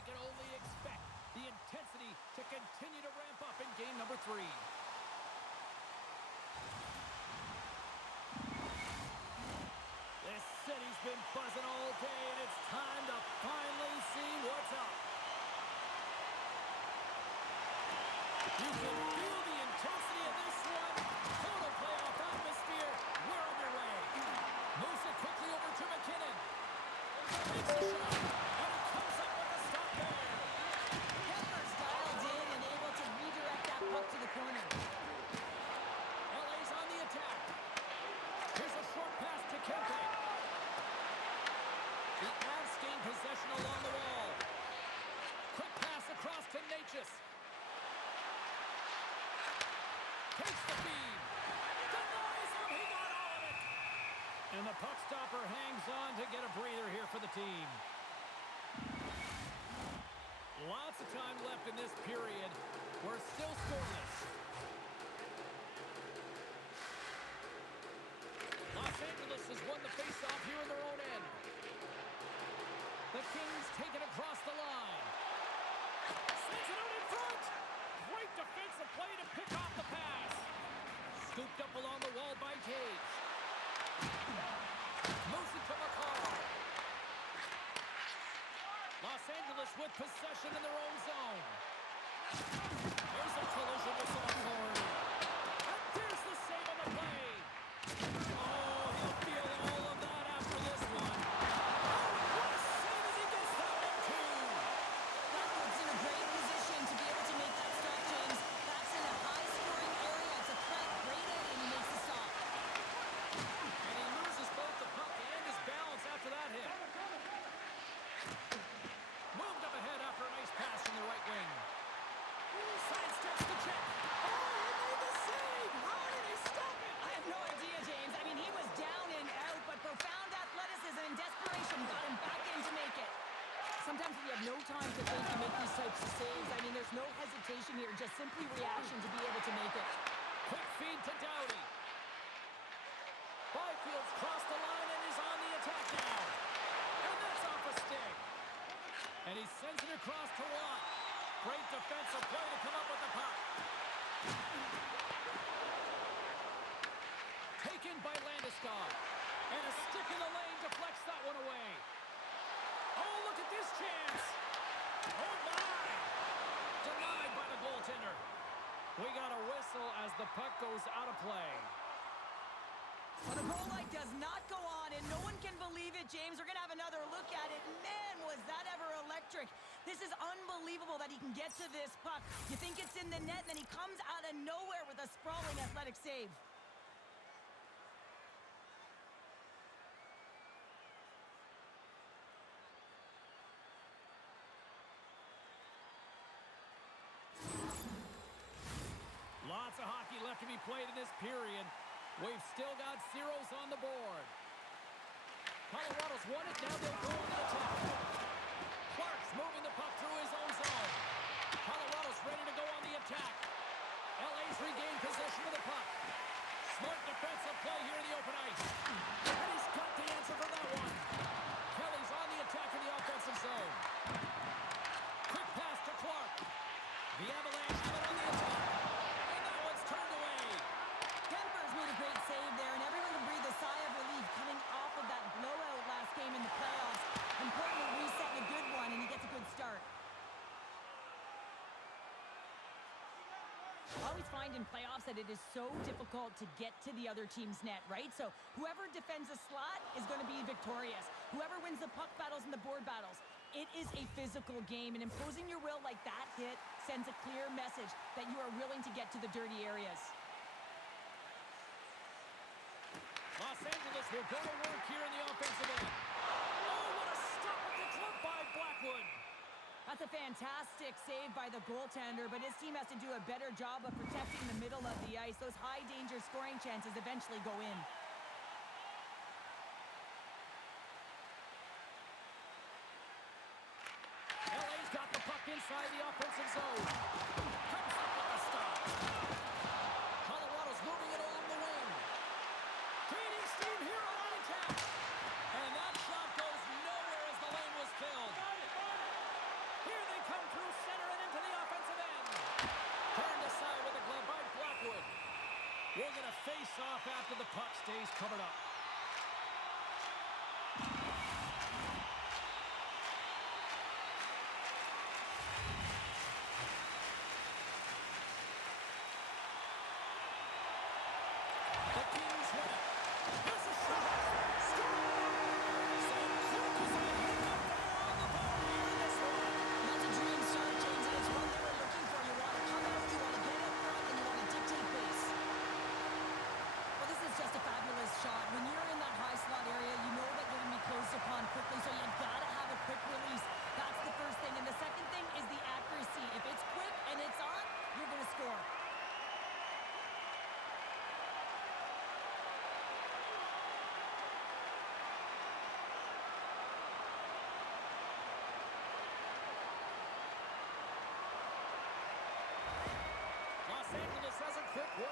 we can only expect the intensity to continue to ramp up in game number 3. This city's been buzzing all day, and it's time to finally see what's up. You can feel the intensity of this one. Total playoff atmosphere. We're underway. Moves it quickly over to McKinnon. Makes a shot, and it comes up with a stop there. Kemper's dialed in and able to redirect that puck to the corner. LA's on the attack. Here's a short pass to Kemper. The Avs gain possession along the wall. Quick pass across to Natchez. Takes the feed. Denies him. He got all of it. And the puck stopper hangs on to get a breather here for the team. Lots of time left in this period. We're still scoreless. Los Angeles has won the faceoff here in their own end. The Kings take it across the line. Sends it out in front. Great defensive play to pick off the pass. Scooped up along the wall by Cage. Moves it to McCall. Los Angeles with possession in their own zone. There's a collision with some authority. And there's the save on the play. Oh, he'll feel all of that after this one. What a save as he gets that one, too. That puts in a great position to be able to make that stop, James. That's in a high-scoring area. It's a threat. Great at it, and he makes the stop. And he loses both the puck and his balance after that hit. Moved up ahead after a nice pass from the right wing. Sidesteps the check. Oh, he made the save. How did he stop it? I have no idea, James. I mean, he was down and out, but profound athleticism and desperation got him back in to make it. Sometimes when you have no time to think and make these types of saves, I mean, there's no hesitation here, just simply reaction to be able to make it. Quick feed to Doughty. Byfield's crossed the line and is on the attack now. And that's off a stick. And he sends it across to Watt. Great defensive play to come up with the puck. Taken by Landeskog. And a stick in the lane deflects that one away. Oh, look at this chance. Oh, my. Denied by the goaltender. We got a whistle as the puck goes out of play. Well, the goal light does not go on, and no one can believe it, James. We're going to have another look at it. Man, was that ever electric. This is unbelievable that he can get to this puck. You think it's in the net, and then he comes out of nowhere with a sprawling athletic save. Lots of hockey left to be played in this period. We've still got zeros on the board. Colorado's won it. Now they'll go on the attack. Clark's moving the puck through his own zone. Colorado's ready to go on the attack. LA's regained possession of the puck. Smart defensive play here in the open ice. And he's got the answer for that one. Kelly's on the attack in the offensive zone. Quick pass to Clark. The Avalanche have it on the attack. And that one's turned away. Kemper's made a great save there, and everyone can breathe a sigh of relief coming off of that blowout last game in the playoffs. Important reset and a good one, and he gets a good start. I always find in playoffs that it is so difficult to get to the other team's net, right? So whoever defends a slot is going to be victorious. Whoever wins the puck battles and the board battles. It is a physical game, and imposing your will like that hit sends a clear message that you are willing to get to the dirty areas. Los Angeles will go to work here in the offensive end. Oh, what a stop at the club by Blackwood. That's a fantastic save by the goaltender, but his team has to do a better job of protecting the middle of the ice. Those high-danger scoring chances eventually go in. LA's got the puck inside the offensive zone. Comes up with a stop. Colorado's moving it along the wing. Gaining steam here on the attack. And that shot goes nowhere as the lane was filled. Here's face off after the puck stays covered up. The Kings win it. Here's a shot. Score! Sam Clark is on the board on the board here in this one. That's a dream start, James, and it's one they were looking for. You want to come out, you want to get up front, and you want to dictate pace. Well, this is just a fabulous shot. When you're in that high slot area, you know that you're going to be closed upon quickly, so you got to have a quick release. That's the first thing. And the second thing is the accuracy. If it's quick and it's on, you're going to score. Los Angeles has a quick 1-0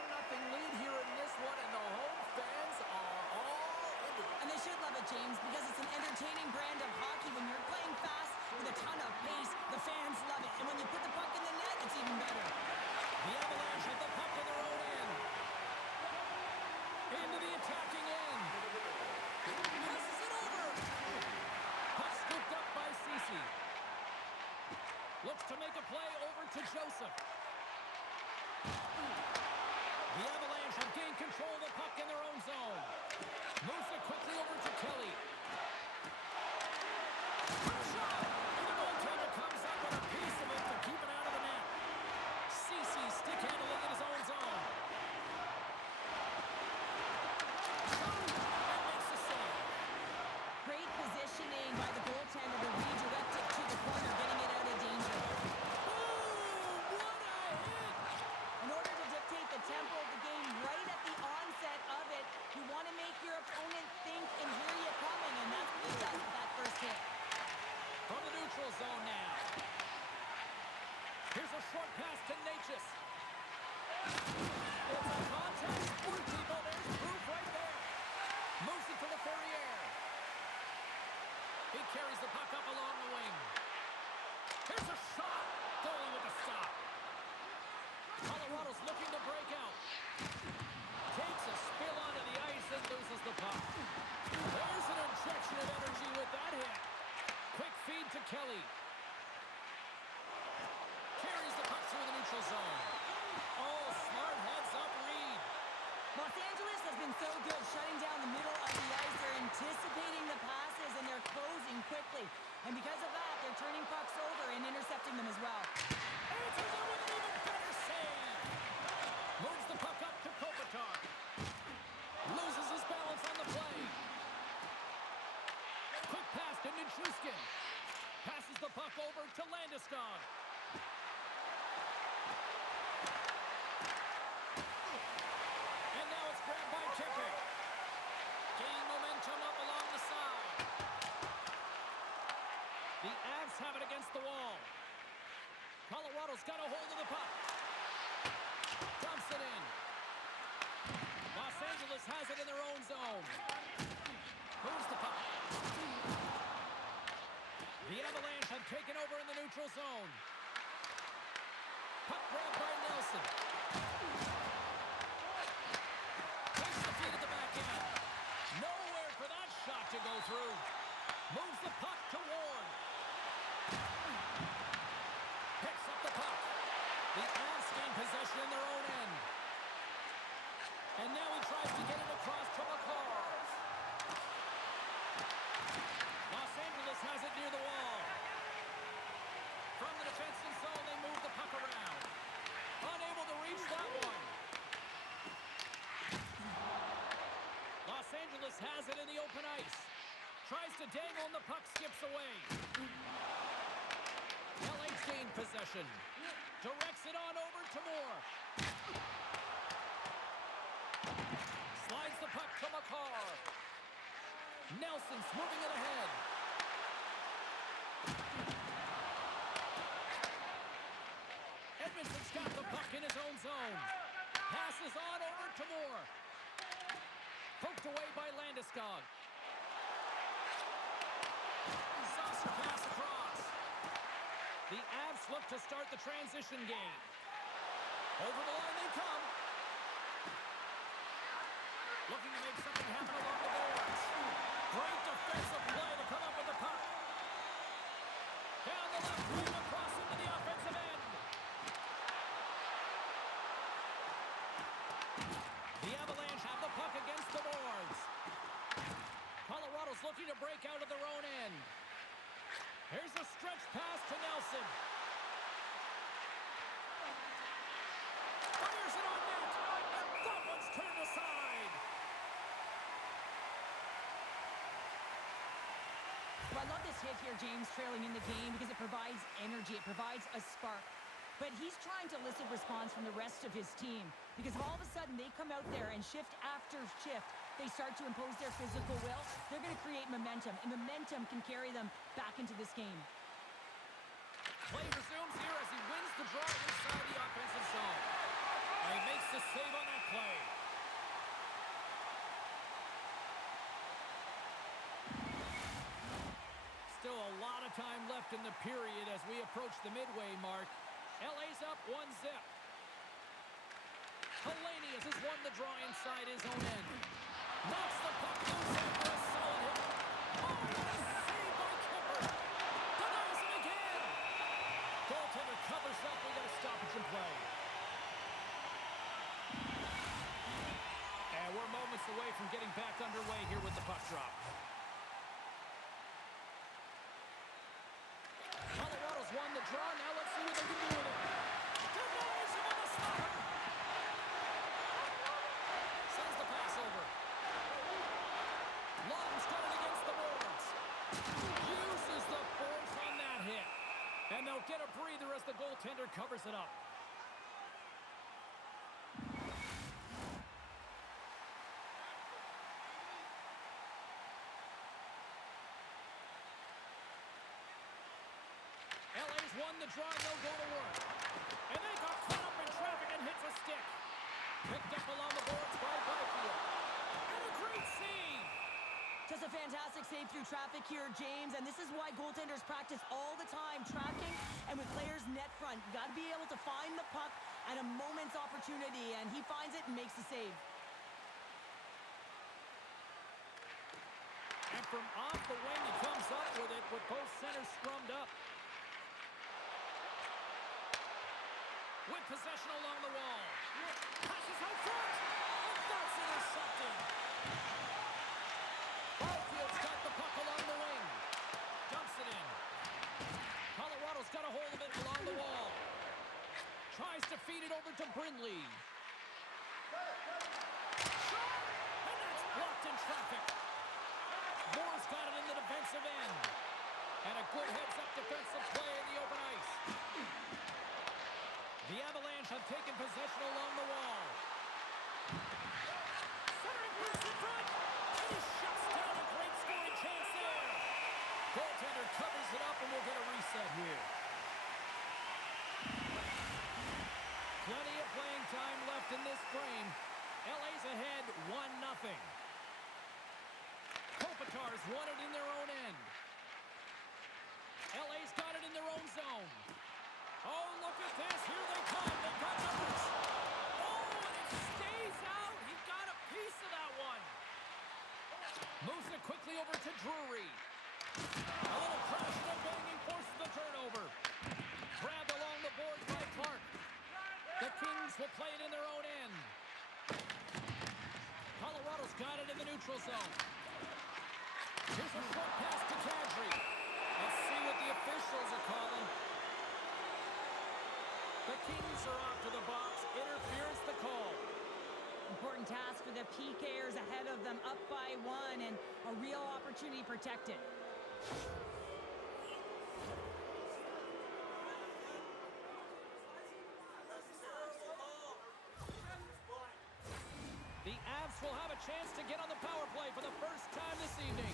lead here in this one, and the home fans are all into it. And they should love it, James, because it's an entertaining brand of hockey. When you're playing fast with a ton of pace, the fans love it. And when you put the puck in the net, it's even better. The Avalanche have the puck in their own end. Into the attacking end. Passes it over. Puck scooped up by Ceci. Looks to make a play over to Joseph. The Avalanche have gained control of the puck in their own zone. Moves it quickly over to Kelly. Shot! And the goaltender comes up with a piece of it to keep it out of the net. Ceci stick handling in his own zone. And makes the save. Great positioning by the goaltender to redirect it to the corner, getting it out of danger. Boom! What a hit! In order to dictate the tempo of the game right at the onset of it, you want to make your opponent think and hear you coming, and that's what he does with that first hit. From the neutral zone now. Here's a short pass to Natchez. It's a contact sport, people. There's proof right there. Moves it to the Ferrier. He carries the puck up along the wing. Here's a shot. Goalie with the stop. Colorado's looking to break out. Takes a spill onto the ice and loses the puck. There's an injection of energy with that hit. Quick feed to Kelly. Carries the puck through the neutral zone. Oh, smart heads-up read. Los Angeles has been so good shutting down the middle of the ice. They're anticipating the passes, and they're closing quickly. And because of that, they're turning pucks over and intercepting them as well. Answers it with an even better save. Moves the puck up to Kopitar. Loses his balance on the play. Quick pass to Nichushkin. Passes the puck over to Landeskog. And now it's grabbed by Kipper. Gain momentum up along the side. The Avs have it against the wall. Colorado's got a hold of the puck. Dumps it in. Los Angeles has it in their own zone. Moves the puck. The Avalanche have taken over in the neutral zone. Puck grabbed by Nelson. Takes the feed at the back end. Nowhere for that shot to go through. Moves the puck to Ward. Picks up the puck. The Avs gain possession in their own end. And now he tries to get it across to McCall. Los Angeles has it near the wall. From the defensive zone, they move the puck around. Unable to reach that one. Los Angeles has it in the open ice. Tries to dangle and the puck skips away. LA's gained possession. Directs it on over to Moore. Slides the puck to McCall. Nelson's moving it ahead. Edmonton's got the puck in his own zone. Passes on over to Moore. Poked away by Landeskog. Saucer pass across. The Avs look to start the transition game. Over the line they come. looking to break out of their own end. Here's a stretch pass to Nelson. Fires it on net. And that one's turned aside. Well, I love this hit here, James, trailing in the game because it provides energy. It provides a spark. But he's trying to elicit response from the rest of his team because if all of a sudden they come out there and shift after shift, they start to impose their physical will, they're going to create momentum, and momentum can carry them back into this game. Play resumes here as he wins the draw inside the offensive zone. And he makes the save on that play. Still a lot of time left in the period as we approach the midway mark. LA's up 1-0. Hellenius has won the draw inside his own end. Knocks the puck loose after a solid hit. Oh, what a save by Kipper. Denies him again. Goaltender covers up. We got a stoppage in play. And we're moments away from getting back underway here with the puck drop. Colorado's won the draw. Now let's see what they can do with it. Denies him on the stopper. Sends the pass over. Long's got it against the boards. Uses the force on that hit. And they'll get a breather as the goaltender covers it up. LA's won the draw and they'll go to work. And they got caught up in traffic and hits a stick. Picked up along the boards by Byfield. And a great save. Just a fantastic save through traffic here, James, and this is why goaltenders practice all the time, tracking and with players net front. You got to be able to find the puck at a moment's opportunity, and he finds it and makes the save. And from off the wing, he comes up with it with both centers scrummed up. With possession along the wall. Passes out front. And that's intercepted. Byfield's got the puck along the wing. Dumps it in. Colorado's got a hold of it along the wall. Tries to feed it over to Brindley. Shot! And that's blocked in traffic. Moore's got it in the defensive end. And a good heads-up defensive play in the open ice. The Avalanche have taken possession along the wall. Centering pass in front. And he shuts down a great scoring chance there. Goaltender covers it up and we'll get a reset here. Plenty of playing time left in this frame. LA's ahead 1-0. Kopitar's won it in their own end. LA's got it in their own zone. Oh, look at this. Here they come. They've got numbers. Oh, and it stays out. He got a piece of that one. Moves it quickly over to Drury. A little crashing and banging forces the turnover. Grabbed along the boards by Clark. The Kings will play it in their own end. Colorado's got it in the neutral zone. Here's a short pass to Kadri. Let's see what the officials are calling. The Kings are off to the box. Interference the call. Important task for the PKers ahead of them, up by 1, and a real opportunity protected. The Avs will have a chance to get on the power play for the first time this evening.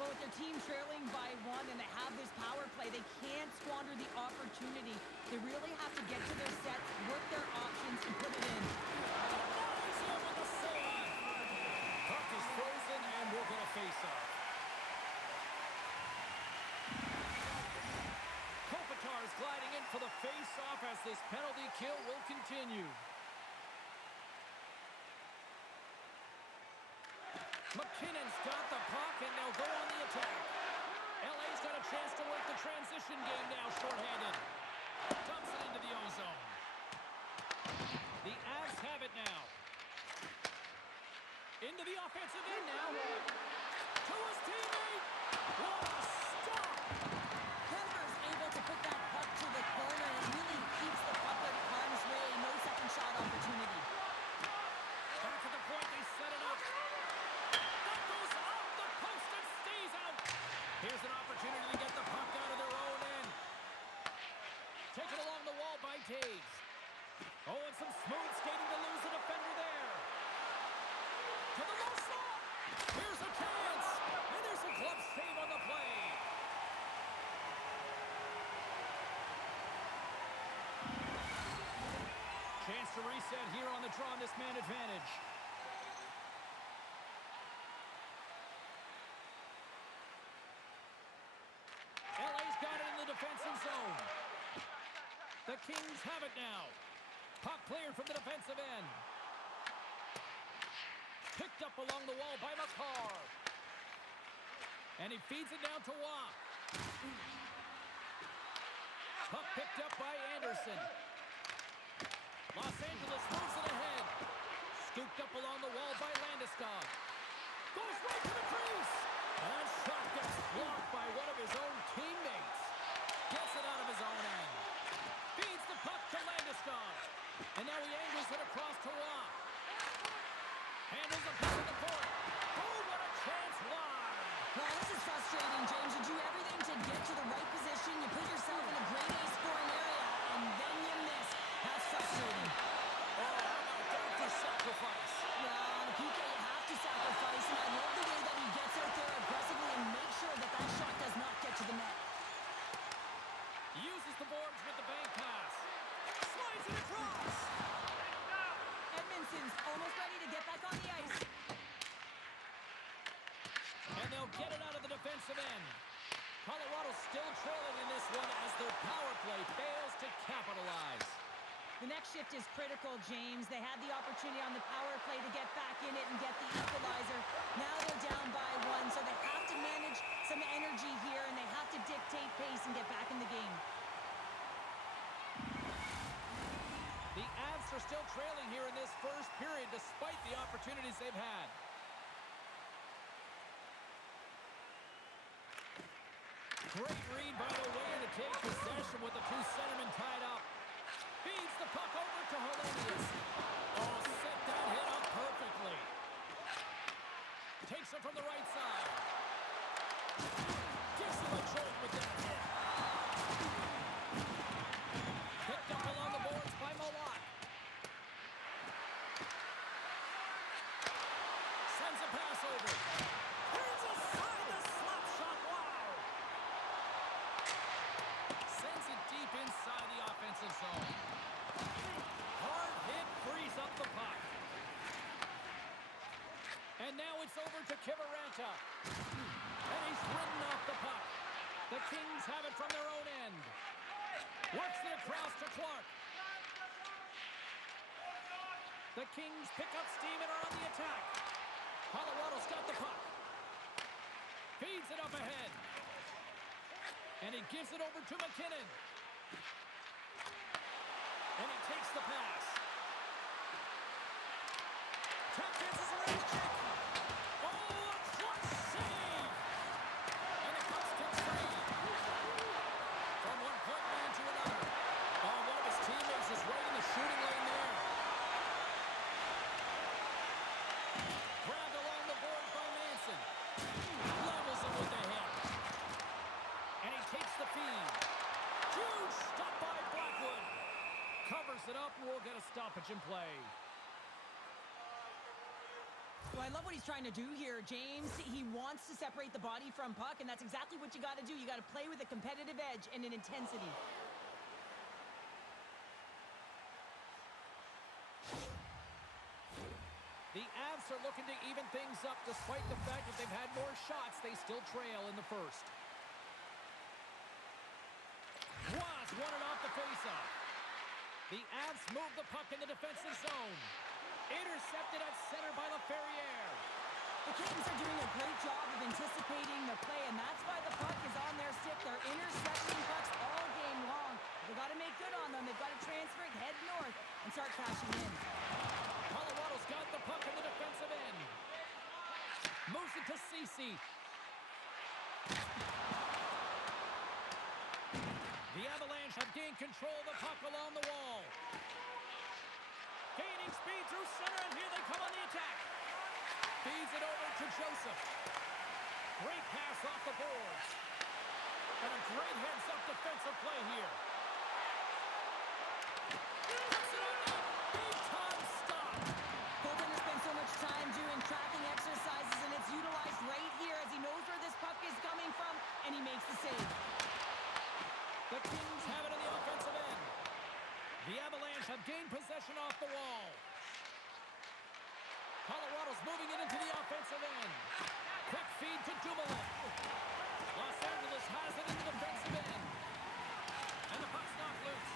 But with their team trailing by 1 and they have this power play, they can't squander the opportunity. They really have to get to their sets, work their options, and put it in. He's here with the save. Puck is frozen, and we'll get a face-off. Kopitar's gliding in for the face-off as this penalty kill will continue. McKinnon's got the puck, and they'll go on the attack. LA's got a chance to work the transition game now, shorthanded. Dumps it into the O-zone. The Avs have it now. Into the offensive end now. to his teammate. What a stop! Kemper's able to put that puck to the corner and really keeps the puck out of harm's way. No second shot opportunity. Back at the point, they set it up. That goes off the post and stays out. Here's an opportunity to get the puck out of their own end. Taken along the wall by Taves. Oh, and some smooth skating to lose the defender there. To the low slot. Here's a chance. And there's a glove save on the play. Chance to reset here on the draw on this man advantage. LA's got it in the defensive zone. The Kings have it now. Puck cleared from the defensive end. Picked up along the wall by McCarr. And he feeds it down to Watt. Puck picked up by Anderson. Los Angeles moves it ahead. Scooped up along the wall by Landeskog. Goes right to the crease. And that shot gets blocked by one of his own teammates. Gets it out of his own end. Feeds the puck to Landeskog. And now he angles it across to Watt. Handles the puck in the court. Oh, what a chance wide. Well, this is frustrating, James. You do everything to get to the right position. You put yourself in a grade A scoring area, and then you miss. That's frustrating. Oh, how about that for sacrifice? Well, on a PK, you have to sacrifice, and I love the way that he gets out there aggressively and makes sure that that shot does not get to the net. Uses the boards with the bank pass. Slides it across. Edmondson's almost ready to get back on the ice. And they'll get it out of the defensive end. Colorado's still trailing in this one as their power play fails to capitalize. The next shift is critical, James. They had the opportunity on the power play to get back in it and get the equalizer. Now they're down by one, so they have to manage some energy here, and they have to dictate pace and get back in the game. The Avs are still trailing here in this first period despite the opportunities they've had. Great read by the Wayne to take possession with the two centermen tied up. Feeds the puck over to Hellenius. Oh, set that hit up perfectly. Takes it from the right side. Gives him a jolt with that hit. Picked up along the boards by Malott. Sends a pass over. Here's aside the slap shot. Wow. Sends it deep inside the offensive zone. Hard hit frees up the puck. And now it's over to Kiviranta. And he's ridden off the puck. The Kings have it from their own end. Works it across to Clark. The Kings pick up steam and are on the attack. Colorado's got the puck. Feeds it up ahead. And he gives it over to McKinnon. And he takes the pass. Top chances around the check. Oh, a clutch save! And the Cubs get free. From one point man to another. Oh, one of his teammates is right in the shooting lane there. Grabbed along the boards by Manson. Levels him with the hit. And he takes the feed. Huge stop by Blackwood. Covers it up, and we'll get a stoppage in play. Well, I love what he's trying to do here, James. He wants to separate the body from puck, and that's exactly what you got to do. You got to play with a competitive edge and an intensity. The Avs are looking to even things up despite the fact that they've had more shots. They still trail in the first. Was won it off the faceoff. The Avs move the puck in the defensive zone. Intercepted at center by LaFerriere. The Kings are doing a great job of anticipating the play, and that's why the puck is on their stick. They're intercepting pucks all game long. They've got to make good on them. They've got to transfer it, head north, and start crashing in. Colorado's got the puck in the defensive end. Moves it to C. Ceci. The Avalanche have gained control of the puck along the wall. Gaining speed through center, and here they come on the attack. Feeds it over to Joseph. Great pass off the boards. And a great heads-up defensive play here. Puts it on net. Big-time stop. Goaltender spends so much time doing tracking exercises, and it's utilized right here as he knows where this puck is coming from, and he makes the save. The Kings have it in the offensive end. The Avalanche have gained possession off the wall. Colorado's moving it into the offensive end. Quick feed to Dumoulin. Los Angeles has it in the defensive end. And the puck's knocked loose.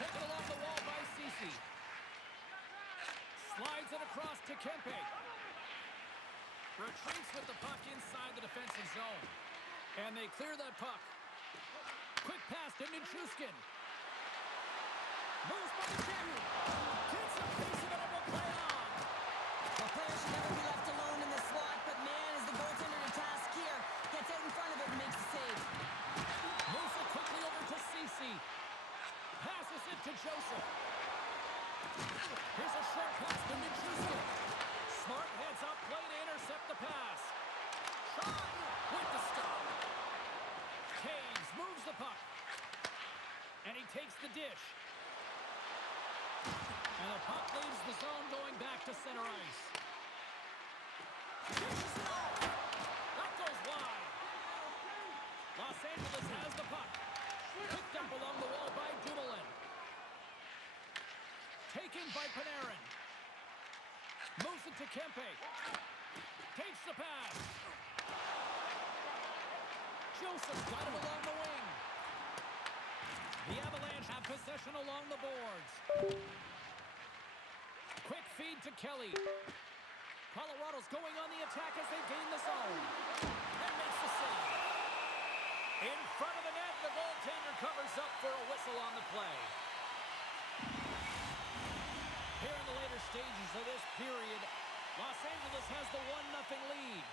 Taken along the wall by Ceci. Slides it across to Kempe. Retreats with the puck inside the defensive zone. And they clear that puck. Quick pass to Nichushkin. Moves by the champion. Gets a piece of it and will play on. The player should never be left alone in the slot, but man, is the goaltender to task here. Gets out in front of it and makes the save. Moves it quickly over to Ceci. Passes it to Joseph. Here's a short pass to Nichushkin. Smart heads up play to intercept the pass. Shot with the stop. Caves moves the puck. And he takes the dish. And the puck leaves the zone going back to center ice. Dishes it off. That goes wide. Los Angeles has the puck. Picked up along the wall by Dumoulin. Taken by Panarin. Moves it to Kempe. Takes the pass. Joseph got it along the wing. The Avalanche have possession along the boards. Quick feed to Kelly. Colorado's going on the attack as they gain the zone. And makes the save. In front of the net, the goaltender covers up for a whistle on the play. Here in the later stages of this period, Los Angeles has the 1-0 lead.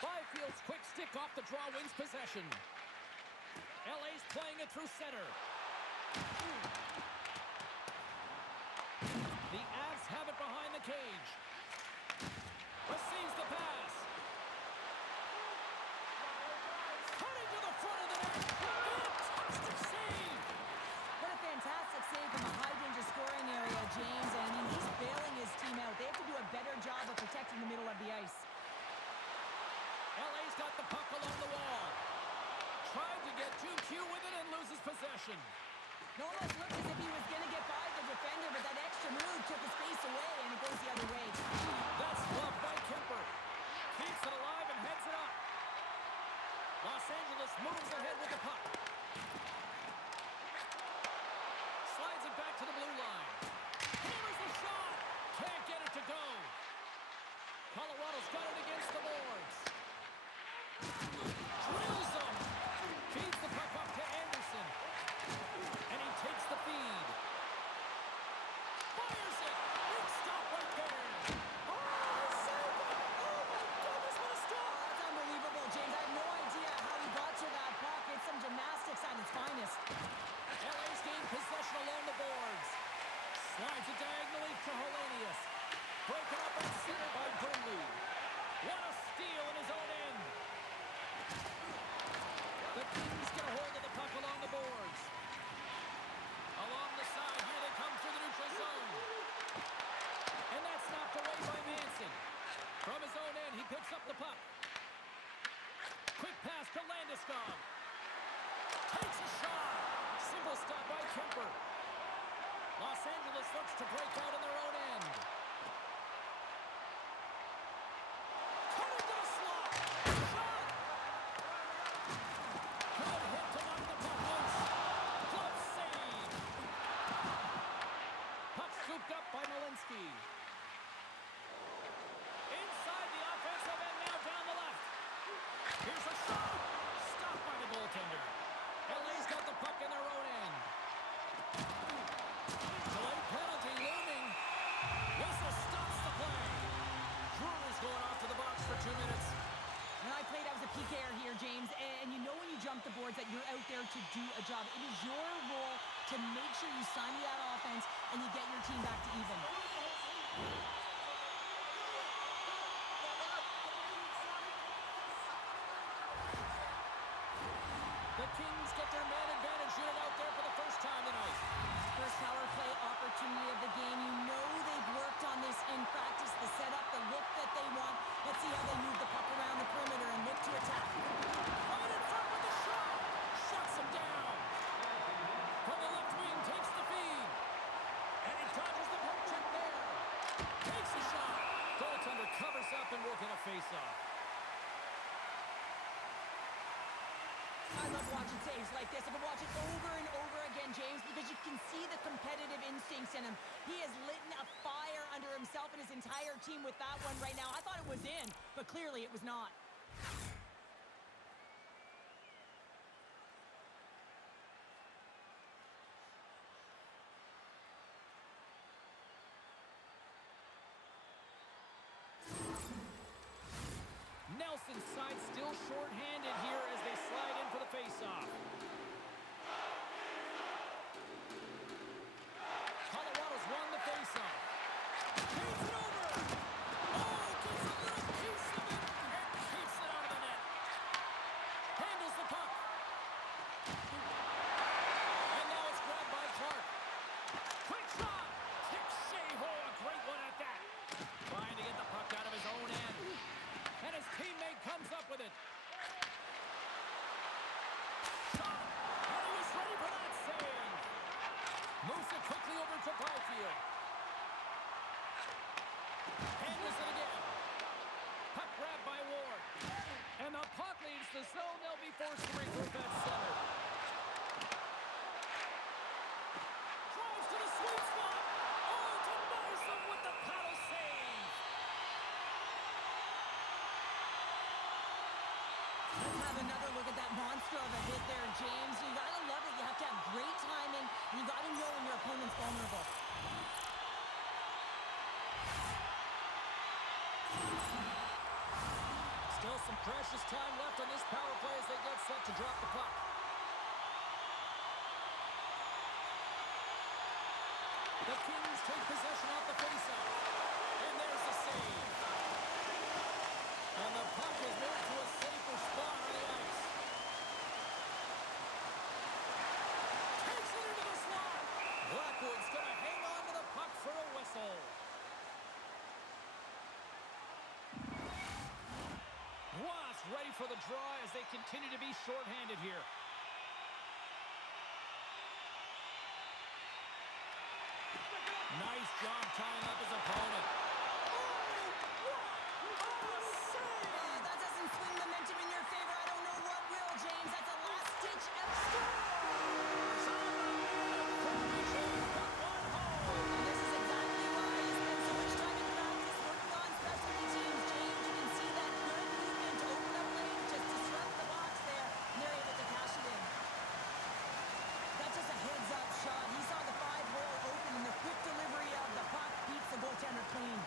Byfield's quick stick off the draw wins possession. LA's playing it through center. The Avs have it behind the cage. Receives the pass. Cutting to the front of the net. Fantastic save. What a fantastic save from a high-danger scoring area, James. I mean, he's bailing his team out. They have to do a better job of protecting the middle of the ice. LA's got the puck along the wall. Tried to get too cute with it and loses possession. It almost looked as if he was going to get by the defender, but that extra move took the space away, and it goes the other way. That's bluffed by Kemper. Keeps it alive and heads it up. Los Angeles moves ahead with the puck. Slides it back to the blue line. Hammers the shot. Can't get it to go. Colorado's got it against the boards. Drills them. Feeds the puck up to Anderson. And he takes the feed. Fires it. Big stop right there. Oh, save it. Oh, my goodness, what a stop. That's unbelievable, James. I have no idea how he got to that puck. It's some gymnastics at its finest. LA's gained possession along the boards. Slides it diagonally to Hellenius. Broken up at center by Brindley. What a steal in his own end. The Kings get a hold of the puck along the boards. Along the side, here they come through the neutral zone. And that's knocked away by Manson. From his own end, he picks up the puck. Quick pass to Landeskog. Takes a shot. Single stop by Kemper. Los Angeles looks to break out in their own end. Cut into the slot. Shot. Good hit to knock the puck loose. Glove save. Puck scooped up by Malinsky. Inside the offensive end, now down the left. Here's a shot. Stopped by the goaltender. LA's got the puck in their own end. Delayed penalty looming. boards that you're out there to do a job. It is your role to make sure you sign that offense and you get your team back to even. The Kings get their man advantage unit out there for the first time tonight. First power play opportunity of the game. You know they've worked on this in practice, the setup, the look that they want. Let's see how they move the puck around the perimeter and look to attack. Right in front with the shot. Shuts him down. From the left wing, takes the feed. And he dodges the poke check there. Takes a shot. Goaltender covers up and will get a face-off. I love watching saves like this. I can watch it over and over again, James, because you can see the competitive instincts in him. He has lit a fire under himself and his entire team with that one right now. I thought it was in, but clearly it was not. Nelson's side still short-handed here as they slide in for the face-off. Colorado's won the face-off. Takes it over. Oh, gets a little piece of it and keeps it out of the net. Handles the puck. And now it's grabbed by Clark. Quick shot. Kicks Sheaho. A great one at that. Trying to get the puck out of his own end. And his teammate comes up with it. Shot! And he was ready for that save. Moves it quickly over to Byfield. Handles it again. Puck grabbed by Ward. And the puck leaves the zone. They'll be forced to regroup at center. Drives to the sweet spot. Oh, denies him with the paddle save. Let's have another look at that monster of a hit there, James. You gotta love it. You have to have great timing, and you gotta know when your opponent's vulnerable. Still some precious time left on this power play as they get set to drop the puck. The Kings take possession off the faceoff. And there's the save. And the puck is moved to a safer spot on the ice. Takes it into the slot. Blackwood's going to hang on to the puck for a whistle. Wasp ready for the draw as they continue to be shorthanded here. Nice job tying up his opponent. That doesn't swing momentum in your favor. I don't know what will, James. That's a last-ditch effort. And this is exactly why he spent so much time in practice working on specialty teams, James. You can see that good movement to open up lanes, just disrupt the box there, and they're able to cash it in. That's just a heads-up shot. He saw the 5-hole open, and the quick delivery of the puck beats the goaltender clean.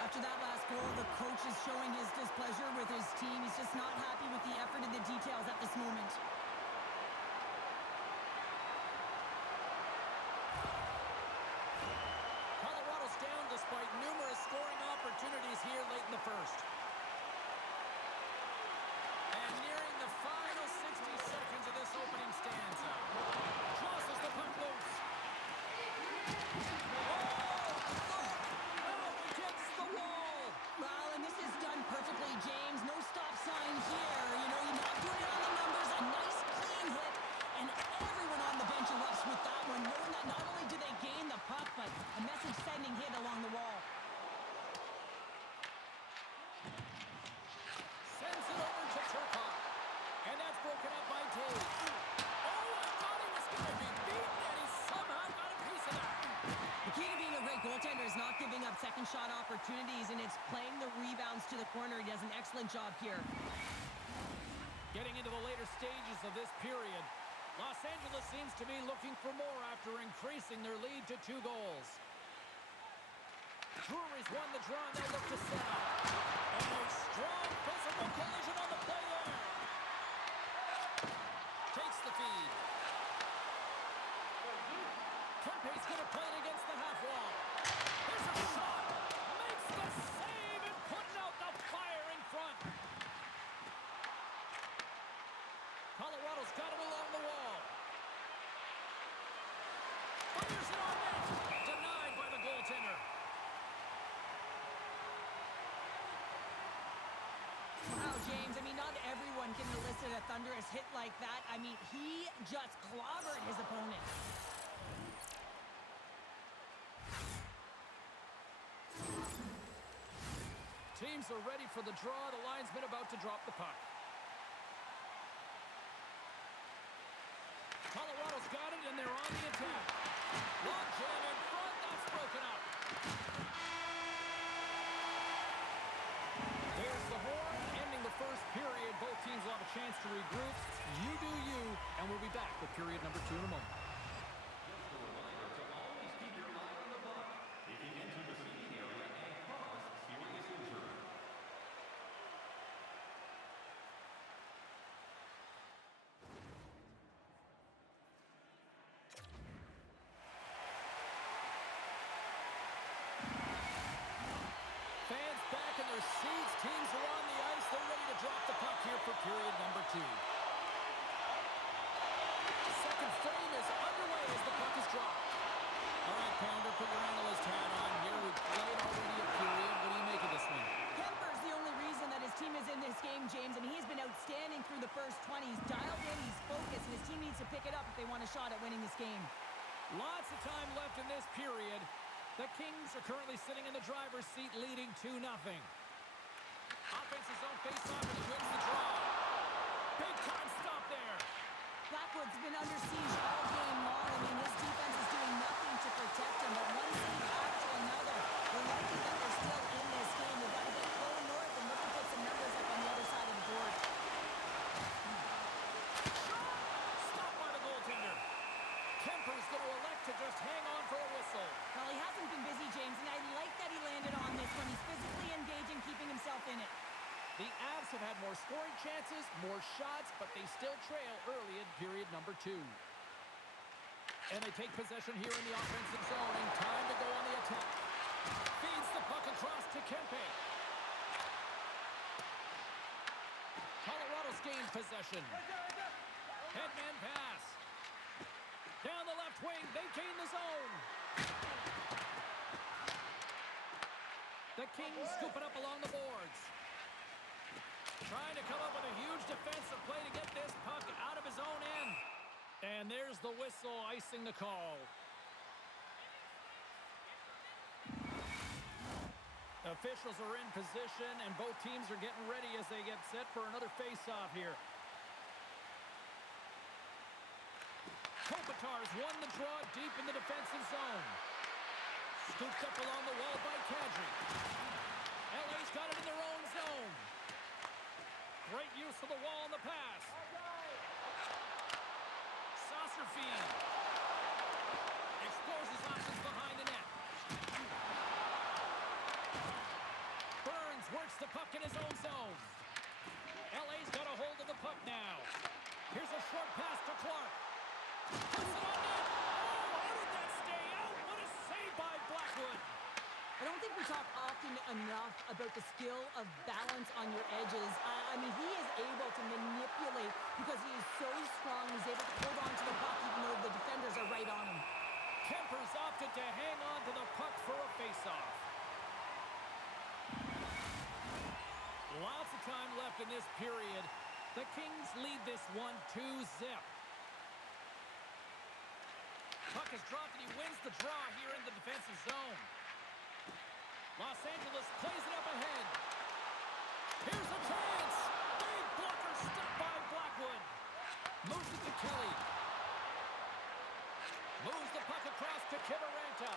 After that last goal, the coach is showing his displeasure with his team. He's just not happy with the effort and the details at this moment. Colorado's down despite numerous scoring opportunities here late in the first. And nearing the final 60 seconds of this opening stanza. Jostles the puck loose. Well, and this is done perfectly, James. No stop sign here. You know, you're not doing it on the numbers. A nice, clean hit. And everyone on the bench erupts with that one, knowing that not only do they gain the puck, but a message-sending hit along the wall. Sends it over to Turcotte. And that's broken up by Dave. Oh, I thought he was going to be beaten, and he somehow got a piece of that. The key to being a great goaltender is not giving up second shot opportunities, and it's playing the rebounds to the corner. He does an excellent job here. Getting into the later stages of this period, Los Angeles seems to be looking for more after increasing their lead to 2 goals. Drury's won the draw, and they'll look to set up. And a strong physical collision on the play there. Takes the feed. Kempe's going to play it against the half wall. Here's a shot. Makes the save and putting out the fire in front. Colorado's got it along the wall. Fires it on net. Denied by the goaltender. Wow, James, I mean, not everyone can elicit a thunderous hit like that. I mean, he just clobbered his opponent. Teams are ready for the draw. The linesman about to drop the puck. Colorado's got it, and they're on the attack. Long jam in front. That's broken up. There's the horn, ending the first period. Both teams will have a chance to regroup. You do you, and we'll be back with period number 2 in a moment. Fans back in their seats. Teams are on the ice. They're ready to drop the puck here for period number 2. Second frame is underway as the puck is dropped. All right, Pounder, put your analyst hat on here. We've played already a period. What do you make of this one? Kemper's the only reason that his team is in this game, James, and he's been outstanding through the first 20. He's dialed in, he's focused, and his team needs to pick it up if they want a shot at winning this game. Lots of time left in this period. The Kings are currently sitting in the driver's seat, leading 2-0. Offense's own face-off, and he wins the draw. Big-time stop there. Blackwood's been under siege all game long. I mean, his defense is doing nothing to protect him, but one save after another. We're lucky that they're still in this game. They've got to get going north and look to put some numbers up on the other side of the board. Stopped by the goaltender. Kemper's going to elect to just hang on for a whistle. Well, he hasn't been busy, James, and I like that he landed on this one. He's physically engaging, keeping himself in it. The Avs have had more scoring chances, more shots, but they still trail early in period number 2. And they take possession here in the offensive zone, and time to go on the attack. Feeds the puck across to Kempe. Colorado's gained possession. Headman pass. Down the left wing, they gain the zone. The Kings scoop it up along the boards. Trying to come up with a huge defensive play to get this puck out of his own end. And there's the whistle, icing the call. Officials are in position, and both teams are getting ready as they get set for another face-off here. Kopitar's won the draw deep in the defensive zone. Scooped up along the wall by Kadri. LA's got it in their own zone. Great use of the wall on the pass. Saucer feed. Explores his options behind the net. Burns works the puck in his own zone. LA's got a hold of the puck now. Here's a short pass to Clark. Puts it on net. Oh, how did that stay out? What a save by Blackwood. I don't think we talk often enough about the skill of balance on your edges. I mean, he is able to manipulate because he is so strong. He's able to hold on to the puck even though the defenders are right on him. Kemper's opted to hang on to the puck for a faceoff. Lots of time left in this period. The Kings lead this one 2-0. Puck is dropped and he wins the draw here in the defensive zone. Los Angeles plays it up ahead. Here's a chance. Big blocker stopped by Blackwood. Moves it to Kelly. Moves the puck across to Kivaranta.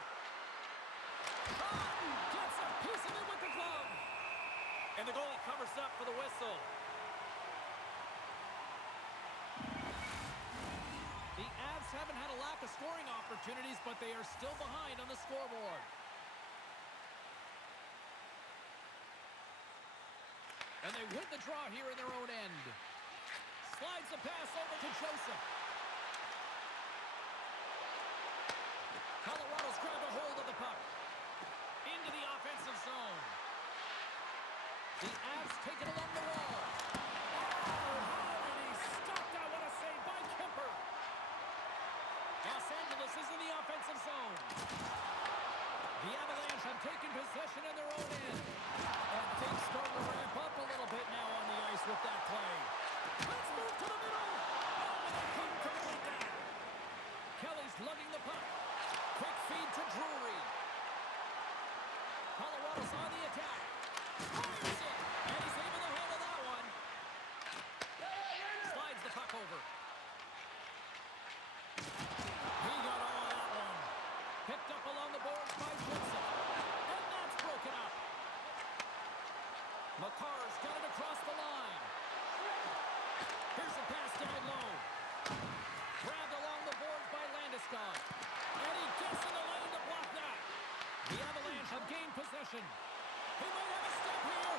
Cotton gets a piece of it with the glove. And the goalie covers up for the whistle. haven't had a lack of scoring opportunities, but they are still behind on the scoreboard. And they win the draw here in their own end. Slides the pass over to Joseph. Colorado's grabbed a hold of the puck. Into the offensive zone. The Avs take it along the wall. Oh, and he stopped out. What a save by Kemper. Los Angeles is in the offensive zone. The Avalanche have taken possession in their own end. And things starting to ramp up a little bit now on the ice with that play. Let's move to the middle. Oh, and they couldn't complete that. Kelly's lugging the puck. Quick feed to Drury. Colorado's on the attack. Fires it. And he's able to handle that one. Slides the puck over. He got all of that one. Picked up along the boards by Joseph. And that's broken up. Makar's got it across the line. Here's a pass down low. Grabbed along the boards by Landeskog. And he gets in the lane to block that. The Avalanche have gained possession. He might have a step here.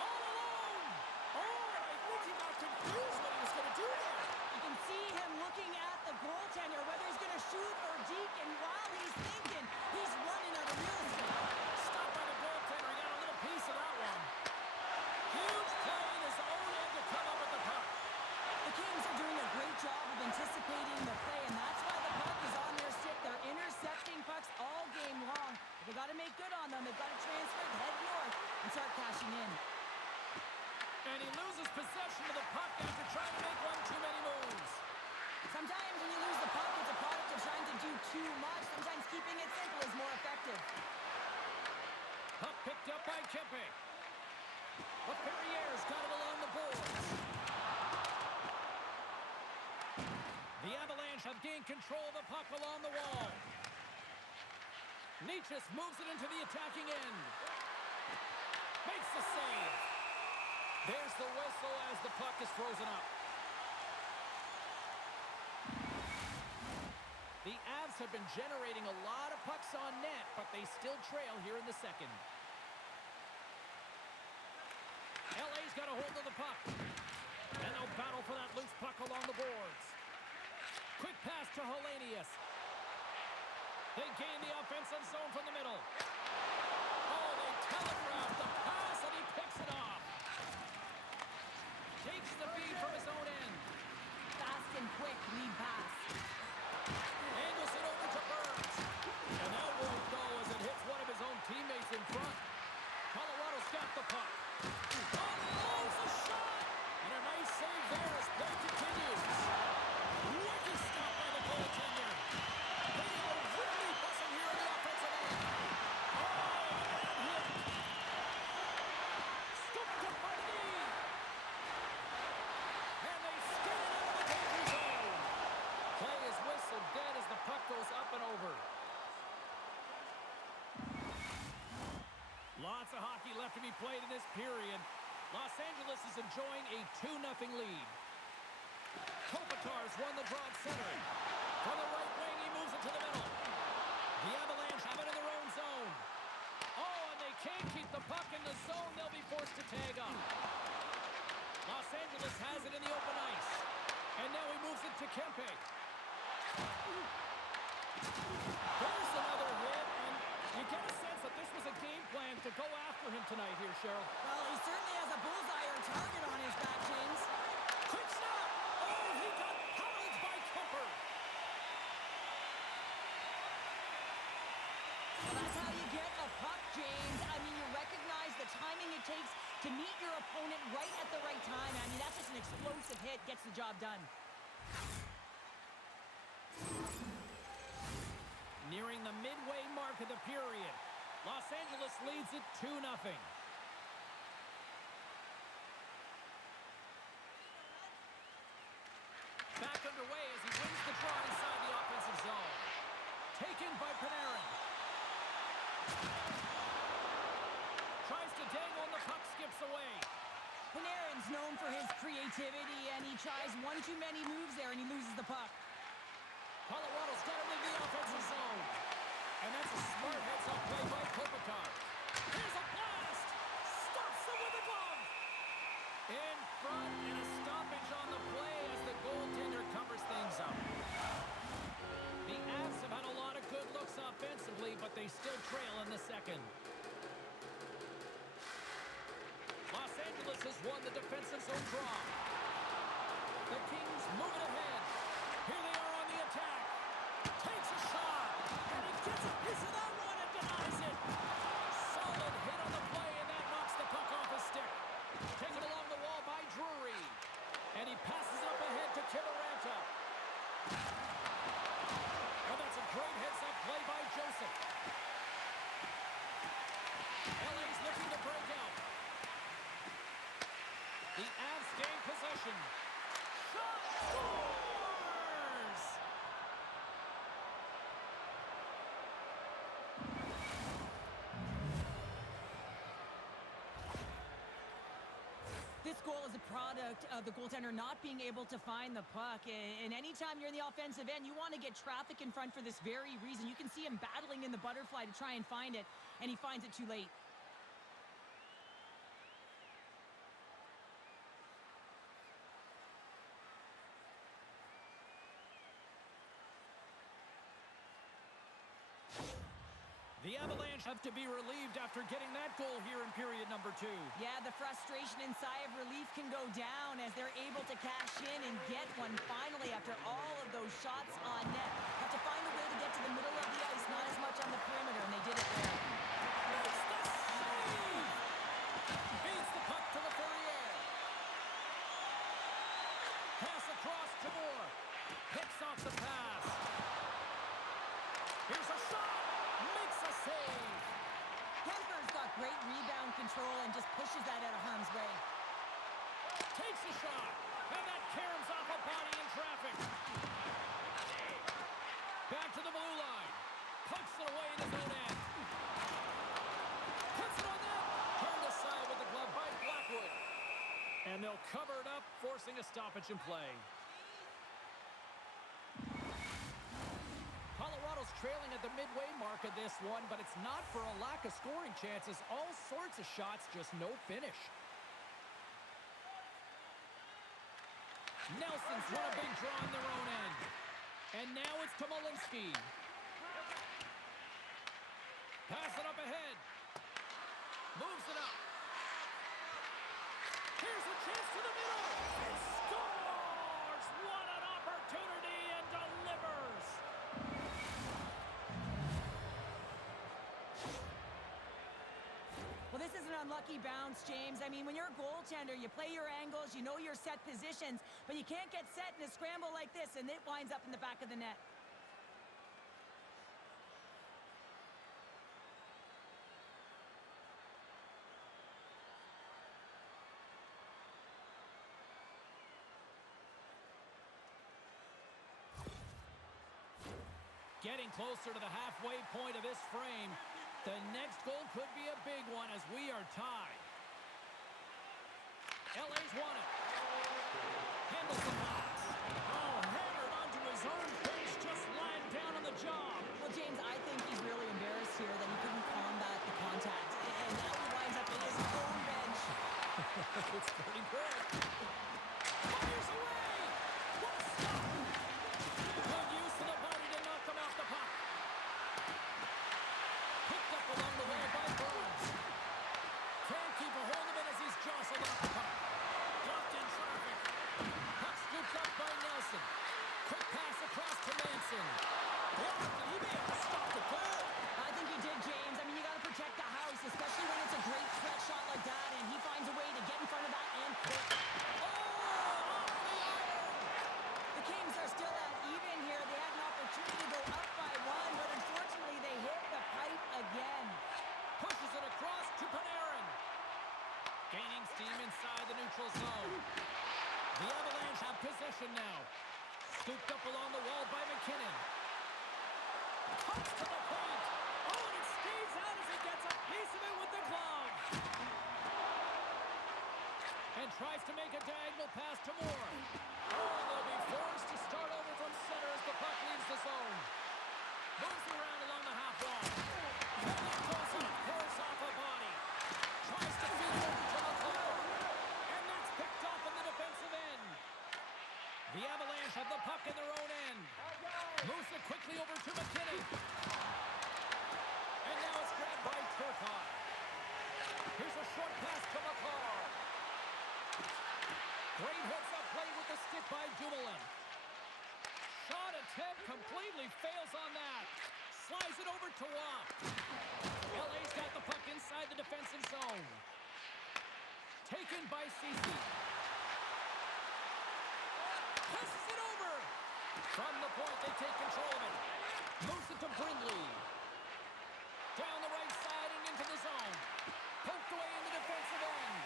All alone. Oh, I think he got confused what he was going to do there. You can see him looking at the goaltender, whether he's going to shoot or deke, and while he's thinking, he's running out of real estate. Stopped by the goaltender. He got a little piece of that one. Huge play in his own end to come up with the puck. The Kings are doing a great job of anticipating the play, and that's why the puck is on their stick. They're intercepting pucks all game long. They've got to make good on them. They've got to transfer it, head north, and start cashing in. And he loses possession of the puck after trying to make one too many moves. Sometimes when you lose the puck, it's a product of trying to do too much. Sometimes keeping it simple is more effective. Puck picked up by Kempe. LaFerriere's got it along the boards. The Avalanche have gained control of the puck along the wall. Nietzsche moves it into the attacking end. Makes the save. There's the whistle as the puck is frozen up. The Avs have been generating a lot of pucks on net, but they still trail here in the second. LA's got a hold of the puck. And they'll battle for that loose puck along the boards. Quick pass to Hellenius. They gain the offensive zone from the middle. Oh, they telegraph the pass, and he picks it off. Takes the feed from his own end. Fast and quick lead pass. Angles it over to Burns. And that won't go as it hits one of his own teammates in front. Colorado's got the puck. Unloads the shot! And a nice save there as play continues. Wicked stop by the goaltender. They are really buzzing here in the offensive end. Oh, bad hit. Scooped up by the knee. And they skid it out of the danger zone. Play is whistled dead as the puck goes up and over. Lots of hockey left to be played in this period. Los Angeles is enjoying a 2-0 lead. Kopitar's won the draw at center. From the right wing, he moves it to the middle. The Avalanche have it in their own zone. Oh, and they can't keep the puck in the zone. They'll be forced to tag up. Los Angeles has it in the open ice. And now he moves it to Kempe. There's another hit, and you get a sense that this was a game plan to go after him tonight here, Cheryl. Well, he certainly has a bullseye or target on his back, James. Quick snap! Oh, he got pounded by Kemper. Well, that's how you get a puck, James. I mean, you recognize the timing it takes to meet your opponent right at the right time. I mean, that's just an explosive hit, gets the job done. Nearing the midway mark of the period, Los Angeles leads it 2-0. Back underway as he wins the draw inside the offensive zone. Taken by Panarin. Tries to dangle and the puck skips away. Panarin's known for his creativity, and he tries one too many moves there, and he loses the puck. Colorado's got him in the offensive zone. And that's a smart heads-up play by Kopitar. Here's a blast! Stops him with a glove! In front, and a stoppage on the play as the goaltender covers things up. The Avs have had a lot of good looks offensively, but they still trail in the second. Los Angeles has won the defensive zone draw. The Kings moving ahead. Here they are on the attack. Takes a shot, and he gets a piece of that one and denies it. Solid hit on the play, and that knocks the puck off his stick. Taken along the wall by Drury. And he passes it up ahead to Kiviranta. And that's a great heads-up play by Joseph. LA's looking to break out. The Avs gain possession. Shot! Scores! This goal is a product of the goaltender not being able to find the puck. And anytime you're in the offensive end, you want to get traffic in front for this very reason. You can see him battling in the butterfly to try and find it, and he finds it too late. The Avalanche have to be relieved after getting that goal here in period number 2. Yeah, the frustration and sigh of relief can go down as they're able to cash in and get one finally after all of those shots on net. Have to find a way to get to the middle of the ice, not as much on the perimeter, and they did it there. Makes the save! Beats the puck to the Fourier. Pass across to Moore. Picks off the pass. Here's a shot! Makes a save. Kemper's got great rebound control and just pushes that out of harm's way. Takes a shot, and that caroms off a body in traffic. Back to the blue line. Punts it away in his own end. Puts it on net. Turned aside with the glove by Blackwood. And they'll cover it up, forcing a stoppage in play. Colorado's trailing at the midway mark of this one, but it's not for a lack of scoring chances. All sorts of shots, just no finish. Nelson's won a big draw on their own end. And now it's to Malinsky. Pass it up ahead. Moves it up. Here's a chance to the middle. And scores! What an opportunity, and delivers! Well, this is an unlucky bounce, James. I mean, when you're a goaltender, you play your angles, you know your set positions, but you can't get set in a scramble like this, and it winds up in the back of the net. Getting closer to the halfway point of this frame. The next goal could be a big one as we are tied. LA's won it. Handles the box. Oh, hammered onto his own face, just lying down on the job. Well, James, I think he's really embarrassed here that he couldn't combat the contact. And now he winds up in his own bench. It's pretty good. Fires away. What a stop. Good use of the body to knock him off the puck. Picked up along the wall by Burns. Can't keep a hold of it as he's jostled off the puck. Blocked in traffic. Puck scooped up by Nelson. Quick pass across to Manson. Blocked, and he may have stopped the goal. I think he did, James. I mean, you got to protect the house, especially when it's a great threat shot like that, and he finds a way to get in front of that and quick. Oh, off the iron. The Kings are still at even here. They had an opportunity to go up by one, but unfortunately they hit the pipe again. Pushes it across to Panarin. Gaining steam inside the neutral zone. The Avalanche have possession now. Scooped up along the wall by McKinnon. Cuts to the point. Oh, and it stays out as he gets a piece of it with the glove. And tries to make a diagonal pass to Moore. Oh, they'll be forced to start over from center as the puck leaves the the zone. Moves around along the half wall. And it goes off course off a body. Tries to feed it over to McCall. And that's picked off in the defensive end. The Avalanche have the puck in their own end. Moves it quickly over to McKinnon. And now it's grabbed by Turcotte. Here's a short pass to McCall. Great heads-up play with the stick by Dumoulin. Shot attempt completely fails on that. Slides it over to Waugh. LA's got the puck inside the defensive zone. Taken by Ceci. Passes it over. From the point, they take control of it. Moves it to Brindley. Down the right side and into the zone. Poked away in the defensive end.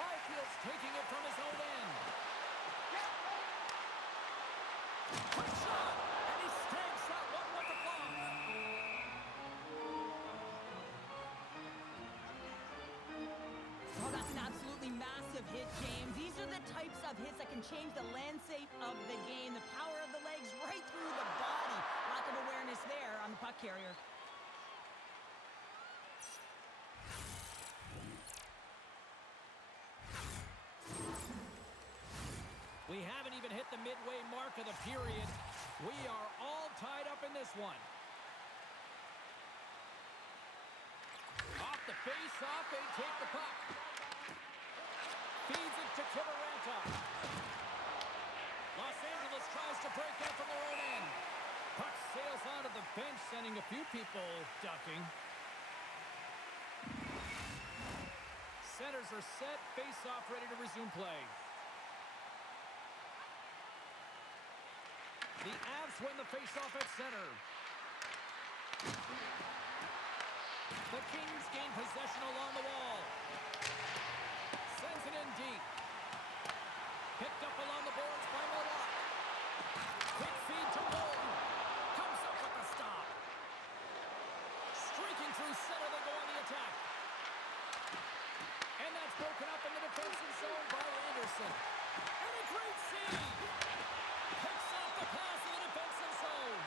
Byfield's taking it from his own end. Quick shot! And he stamps that one with the block. Oh, that's an absolutely massive hit, James. These are the types of hits that can change the landscape of the game. The power of the legs right through the body. Lack of awareness there on the puck carrier. We haven't even hit the midway mark of the period. We are all tied up in this one. Off the face-off, they take the puck. Feeds it to Kiviranta. Los Angeles tries to break out from their own end. Puck sails onto the bench, sending a few people ducking. Centers are set, face-off ready to resume play. The Avs win the faceoff at center. The Kings gain possession along the wall. Sends it in deep. Picked up along the boards by Malott. Quick feed to Nolan. Comes up with the stop. Streaking through center, they go on the attack. And that's broken up in the defensive zone by Anderson. And a great save. Picks off the pass in the defensive zone.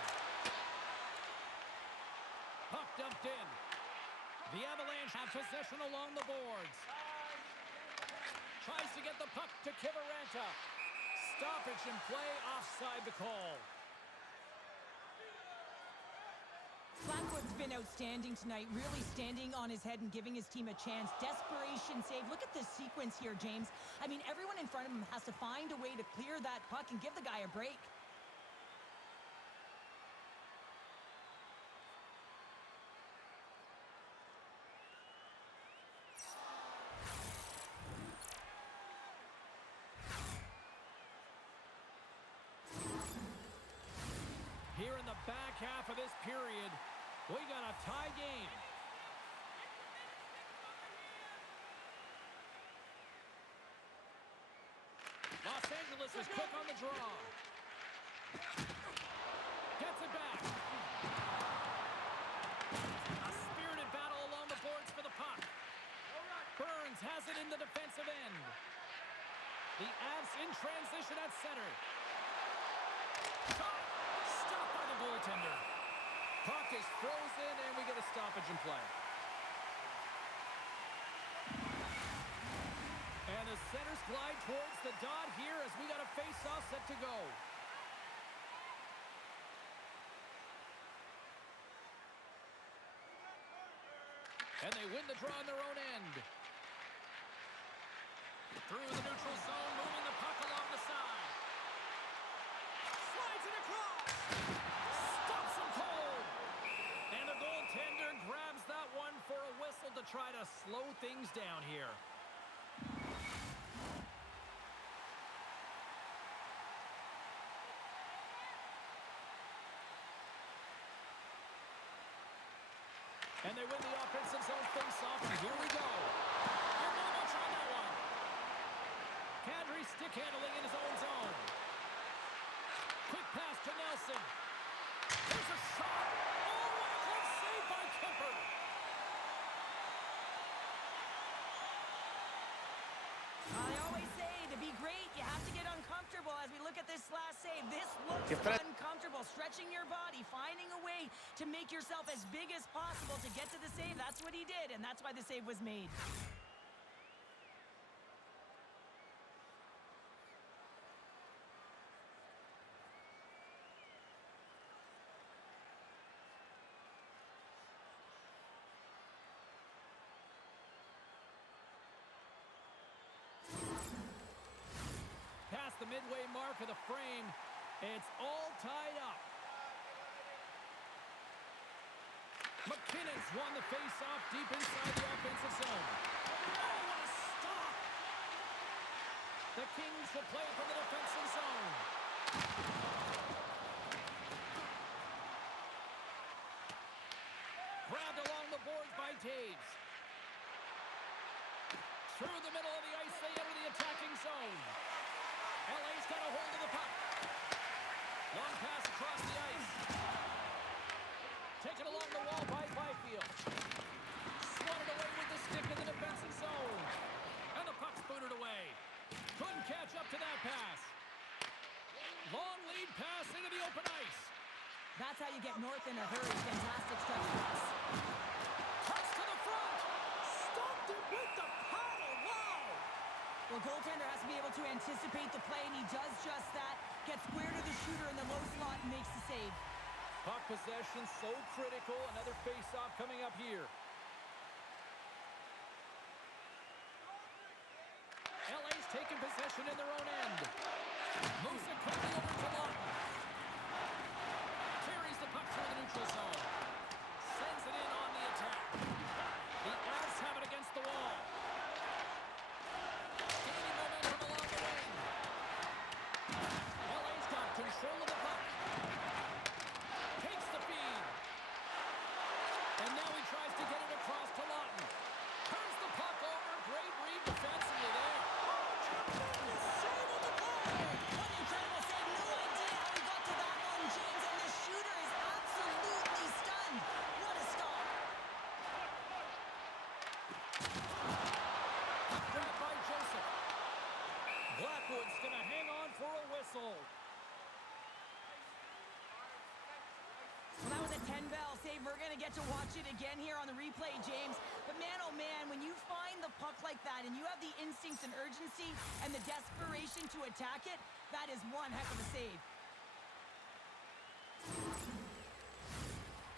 Puck dumped in. The Avalanche have possession along the boards. Tries to get the puck to Kiviranta. Stoppage in play, offside the call. Blackwood's been outstanding tonight, really standing on his head and giving his team a chance. Desperation save. Look at this sequence here, James. I mean, everyone in front of him has to find a way to clear that puck and give the guy a break. Here in the back half of this period, we got a tie game. Los Angeles is quick on the draw. Gets it back. A spirited battle along the boards for the puck. Burns has it in the defensive end. The Avs in transition at center. Stopped by the goaltender. Puck is frozen, and we get a stoppage in play. And the centers glide towards the dot here as we got a face-off set to go. And they win the draw on their own end. Through the neutral zone, moving the puck along the side. Slides it across. Stops him cold. And the goaltender grabs that one for a whistle to try to slow things down here. And they win the offensive zone face-off, and here we go. And not much on that one. Kadri stick handling in his own zone. Quick pass to Nelson. There's a shot. Oh, what a good save by Kemper. I always say To be great, you have to get uncomfortable as we look at this last save. This looks uncomfortable. Stretching your body, finding a way to make yourself as big as possible to get to the save. That's what he did, and that's why the save was made. Past the midway mark of the frame, it's all tied up. McKinnon's won the face-off deep inside the offensive zone. Oh, what a stop! The Kings will play from the defensive zone. Grabbed along the boards by Taves. Through the middle of the ice, they enter the attacking zone. LA's got a hold of the puck. Long pass across the ice. Taken along the wall by Byfield. Swatted away with the stick in the defensive zone. And the puck's booted away. Couldn't catch up to that pass. Long lead pass into the open ice. That's how you get north in a hurry. Fantastic stretch pass. Cuts to the front. Stopped it with the paddle. Wow! Well, goaltender has to be able to anticipate the play, and he does just that. Gets square to the shooter in the low slot and makes the save. Puck possession so critical. Another face-off coming up here. LA's taking possession in their own end. Moves it quickly over to Lawton. Carries the puck through the neutral zone. Sends it in on the attack. The Avs have it against the wall. Gaining momentum along the wing. LA's got control of the puck. Takes the feed. And now he tries to get it across to Lawton. Turns the puck over. Great read defensively there. Tremendous save on the play. What an incredible save. No idea how he got to that one, James. And the shooter is absolutely stunned. What a stop. Puck grabbed by Joseph. Blackwood's going to hang on for a whistle. Well, that was a 10-bell save. We're going to get to watch it again here on the replay, James. But man, oh man, when you find the puck like that and you have the instincts and urgency and the desperation to attack it, that is one heck of a save.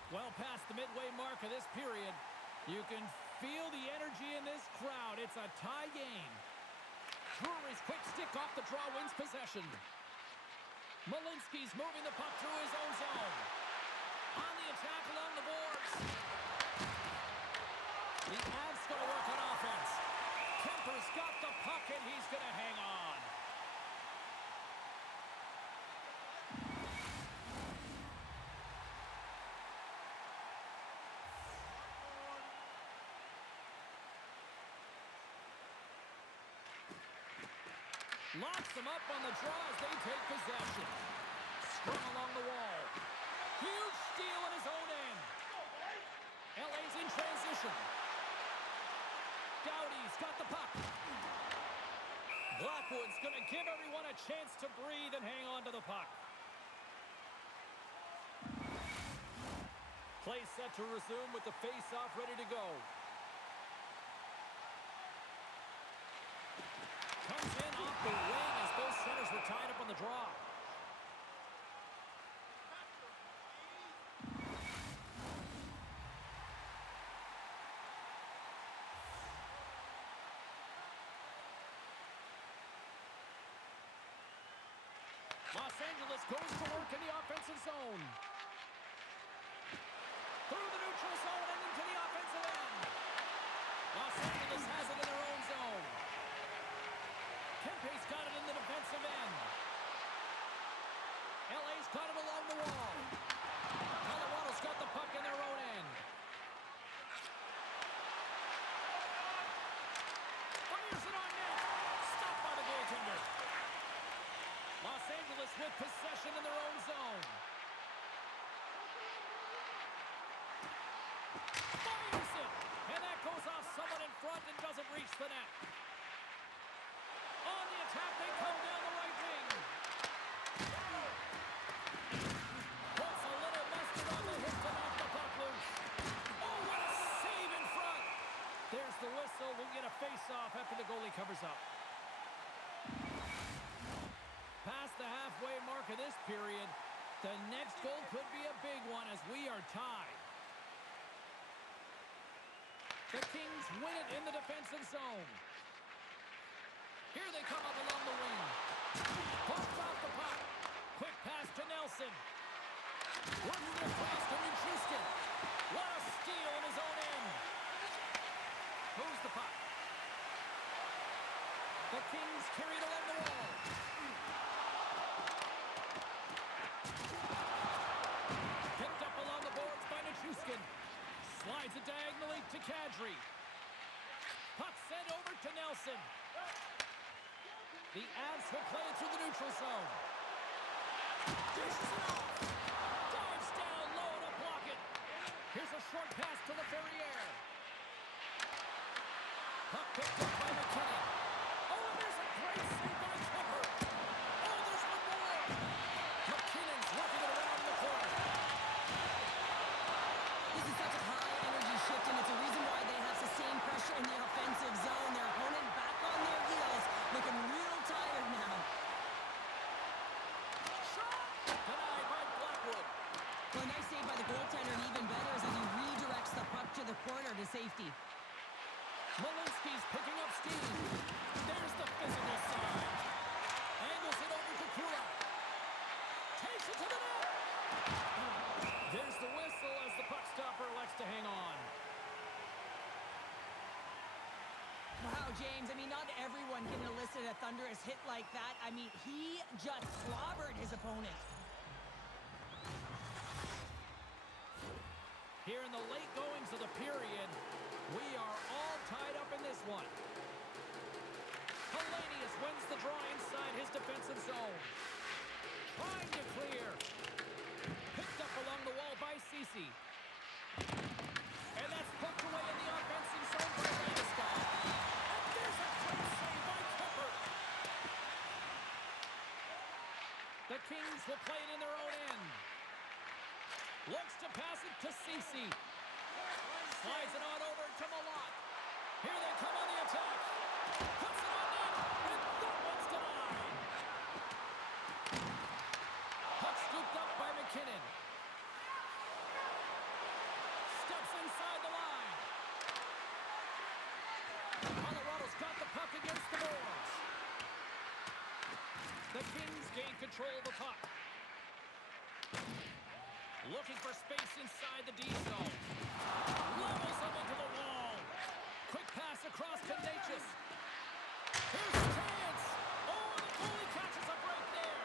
Well past the midway mark of this period, you can feel the energy in this crowd. It's a tie game. Drury's quick stick off the draw wins possession. Malinsky's moving the puck through his own zone. On the attack along the boards. The Avs going to work on offense. Kemper's got the puck and he's going to hang on. Locks them up on the draw as they take possession. Strung along the wall. Huge steal in his own end. LA's in transition. Doughty's got the puck. Blackwood's going to give everyone a chance to breathe and hang on to the puck. Play set to resume with the face-off ready to go. Comes in off the wing as both centers were tied up on the draw. Los Angeles goes to work in the offensive zone. Through the neutral zone and into the offensive end. Los Angeles has it in their own zone. Kempe's got it in the defensive end. LA's got it along the wall. Colorado's got the puck in their own end. Fires it on net. Stopped by the goaltender. Los Angeles with possession in their own zone. Fires it. And that goes off someone in front and doesn't reach the net. On the attack covers up. Past the halfway mark of this period. The next goal could be a big one as we are tied. The Kings win it in the defensive zone. Here they come up along the wing. Pops off the puck. Quick pass to Nelson. Works it across to Houston. What a steal in his own end. Moves the puck. The Kings carry it along the wall. Picked up along the boards by Nichushkin. Slides it diagonally to Kadri. Puck sent over to Nelson. The Avs will play it through the neutral zone. Dishes it off. Dives down low to block it. Here's a short pass to Laferriere. Puck picked up by McKinnon. Oh, and there's a great save by Kemper. Oh, there's one more. McKinnon's working it around the corner. This is such a high-energy shift, and it's a reason why they have sustained pressure in the offensive zone. Their opponent back on their heels, looking real tired now. Shot! Denied by Blackwood. Well, a nice save by the goaltender, and even better is as he redirects the puck to the corner to safety. Malinsky's picking up steam. There's the physical side. Angles it over to Kulak. Takes it to the net. There's the whistle as the puck stopper elects to hang on. Wow, James, I mean, not everyone can elicit a thunderous hit like that. I mean, he just clobbered his opponent. Here in the late goings of the period, we are all tied up in this one. Hellenius wins the draw inside his defensive zone. Trying to clear. Picked up along the wall by Ceci. And that's poked away in the offensive zone by Landeskog. And there's a great save by Kemper. The Kings will play it in their own end. Looks to pass it to Ceci. Slides it on over to Malott. Here they come on the attack. Puts it on net. And that one's denied. Puck scooped up by McKinnon. Steps inside the line. Colorado's got the puck against the boards. The Kings gain control of the puck. Looking for space inside the D zone. Levels up into the wall. Quick pass across to Natchez. Here's a chance. Oh, and the goalie catches up right there.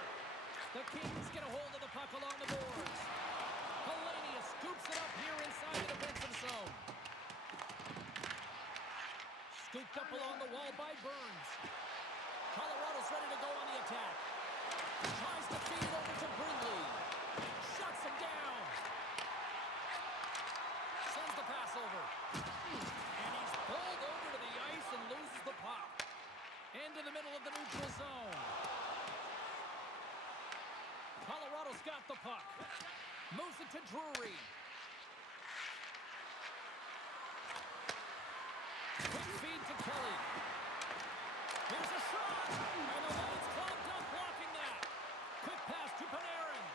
The Kings get a hold of the puck along the boards. Hellenius scoops it up here inside the defensive zone. Scooped up along the wall by Burns. Colorado's ready to go on the attack. Tries to feed it over to Brindley. Shuts him down. Sends the pass over. And he's pulled over to the ice and loses the puck. Into the middle of the neutral zone. Colorado's got the puck. Moves it to Drury. Quick feed to Kelly. Here's a shot. And the line's clogged up blocking that. Quick pass to Panarin.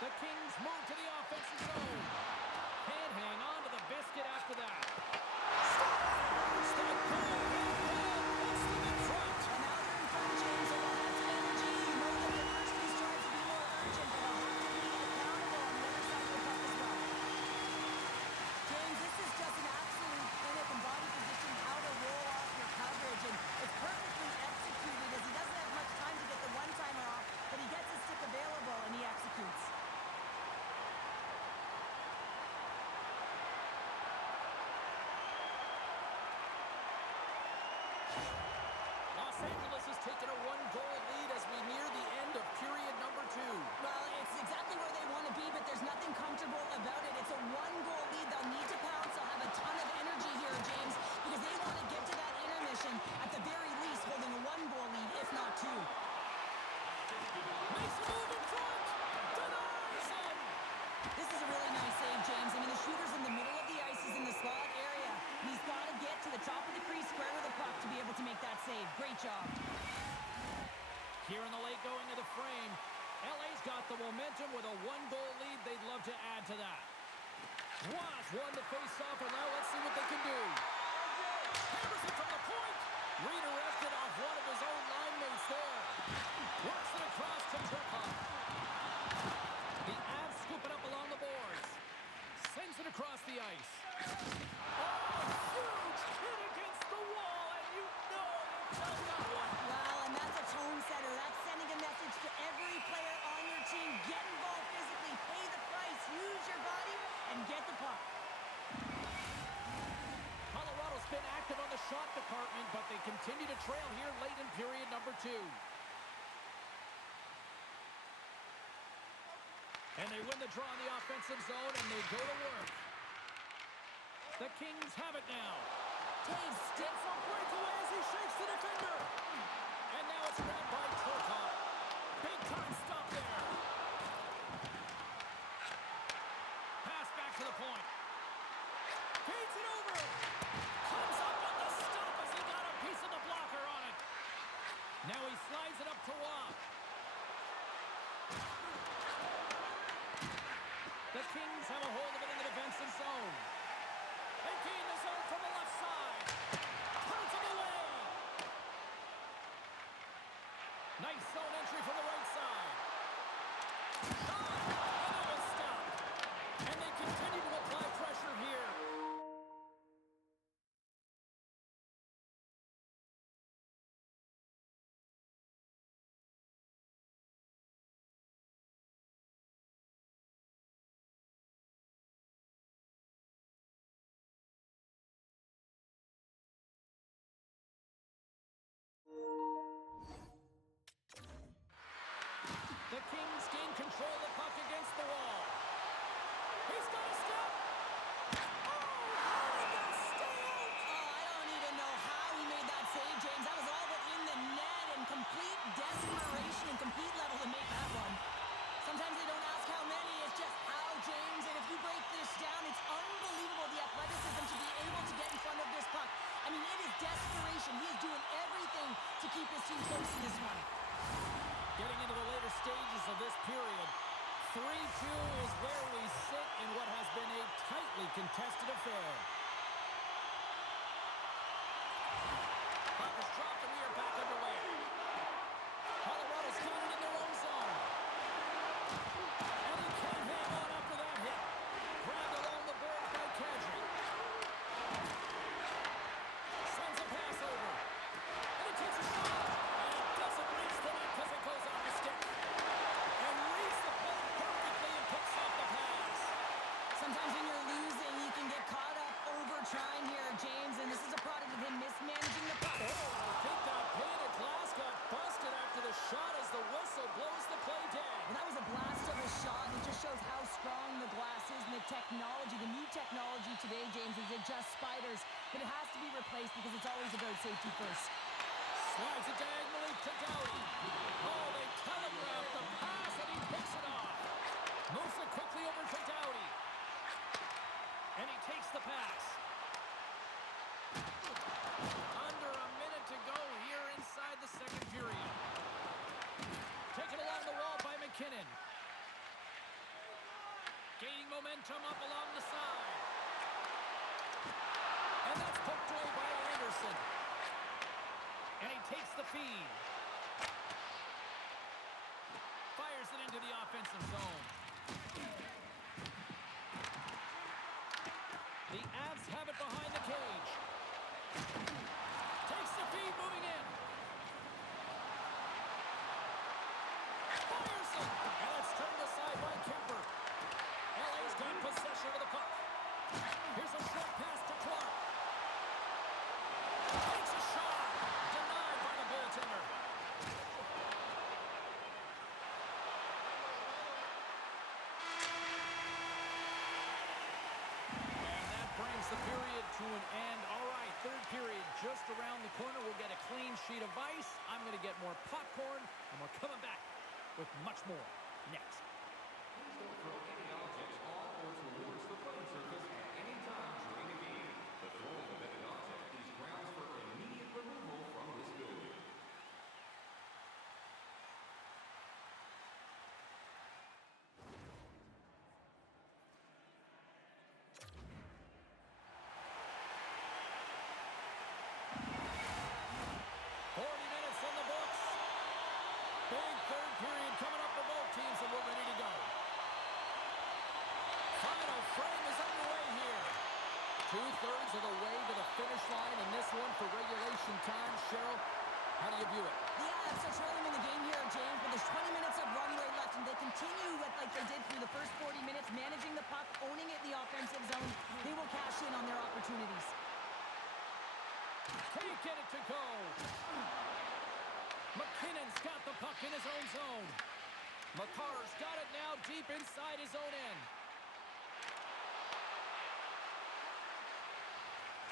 The Kings move to the offensive zone. Can't hang on to the biscuit after that. It's the goal. It's them in front. And now they're in front, James. They got lots of energy. You know that their first piece tries to be more urgent, but they'll have to be accountable on the other side of the puck as well. James, this is just an absolute clinic and body position job. Here in the late going of the frame, LA's got the momentum with a one-goal lead. They'd love to add to that. Ross won the face-off, and now let's see what they can do. Hammers it from the point. Redirected off one of his own line mates there. Works it across to Turcotte. The Avs scoop it up along the boards. Sends it across the ice. Oh, huge hit against the wall, and you know they felt that one. Well, and that's a tone setter. That's sending a message to every player on your team. Get involved physically, pay the price, use your body, and get the puck. Colorado's been active on the shot department, but they continue to trail here late in period number 2. And they win the draw in the offensive zone, and they go to work. The Kings have it now. Taves Gets a breakaway as he shakes the defender. And now it's grabbed by Turcotte. Big time stop there. Pass back to the point. Feeds it over. Comes up with the stop as he got a piece of the blocker on it. Now he slides it up to Roy. The Kings have a hold of it in the defensive zone. They gain the zone from the left side. Turns him away. Nice zone entry from the right side. Shot! And it was stopped. And they continue to apply pressure here. The Kings gain control of the puck against the wall. He's got a step. Oh, how did that stay out? Oh, I don't even know how he made that save, James. That was all but in the net and complete desperation and complete level to make that one. Sometimes they don't ask how many, it's just how, James. And if you break this down, it's unbelievable the athleticism to be able to get in front of this puck. I mean, it is desperation. He is doing everything to keep his team close in this one. Getting into the later stages of this period, 3-2 is where we sit in what has been a tightly contested affair. Puck is dropped and we are back underway. Colorado's got it in their own zone. And he can't hang on after that hit. Grabbed along the boards by Kadri. Sends a pass over. And he takes a shot. And it doesn't reach the net because it goes off the stick. And reads the puck perfectly and picks off the pass. Sometimes when you're losing, you can get caught up over trying here, James, and this is a product of him mismanaging the puck. Oh, I think that pane of glass got busted after the shot as the whistle blows the play dead. Well, that was a blast of a shot, and it just shows how strong the glass is and the technology. The new technology today, James, is it just spiders, but it has to be replaced because it's always about safety first. Slides it diagonally to Doughty. Oh, they telegraph the pass, and he picks it off. Moves it quickly over to Doughty. And he takes the pass. Under a minute to go here inside the second period. Taken along the wall by McKinnon. Gaining momentum up along the side. And that's poked away by Anderson. And he takes the feed. Fires it into the offensive zone. The Avs have it behind the cage. Takes the feed, moving in. Fires it. And it's turned aside by Kemper. LA's got possession of the puck. Here's a short pass to Clark. Takes a shot. Denied by the goaltender. And that brings the period to an end. All right, third period just around the corner. We'll get a clean sheet of ice. I'm going to get more popcorn, and we're coming back with much more next. Please don't throw any objects on or towards the playing surface at any time during the game. The throwing of any object is grounds for immediate removal from this building. 2/3 of the way to the finish line in this one for regulation time. Cheryl, how do you view it? Yeah, it's such early in the game here, James, but there's 20 minutes of runway left, and they continue with like they did through the first 40 minutes, managing the puck, owning it in the offensive zone. They will cash in on their opportunities. Taking it to go. McKinnon's got the puck in his own zone. McCarr's got it now deep inside his own end.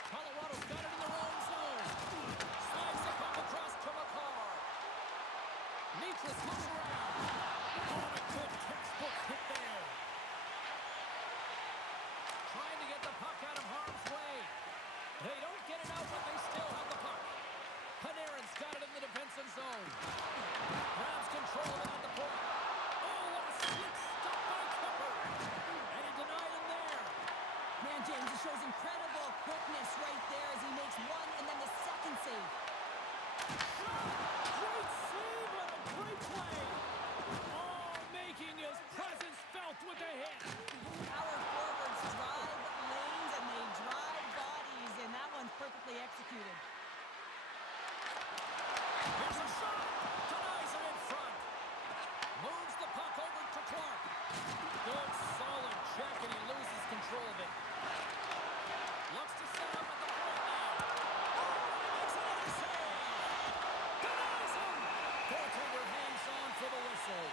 Colorado's got it in their own zone. Slides the puck across to McCarr. Nicholas looks around. Oh, a good textbook hit there. Trying to get the puck out of harm's way. They don't get it out, but they still have the puck. Panarin's got it in the defensive zone. Grabs control of it at the point. Oh, what a slick stop by Kemper. And he denied him there. Man, James, it shows incredible quickness right there as he makes one and then the second save. Great save and a great play. Oh, making his presence felt with the hit. Power forwards drive lanes and they drive bodies, and that one's perfectly executed. Here's a shot. Denies him in front. Moves the puck over to Clark. Good, solid check, and he loses control of it. Looks to set up at the point now. Oh, makes another save. Denies him. Goaltender hangs on for the whistle.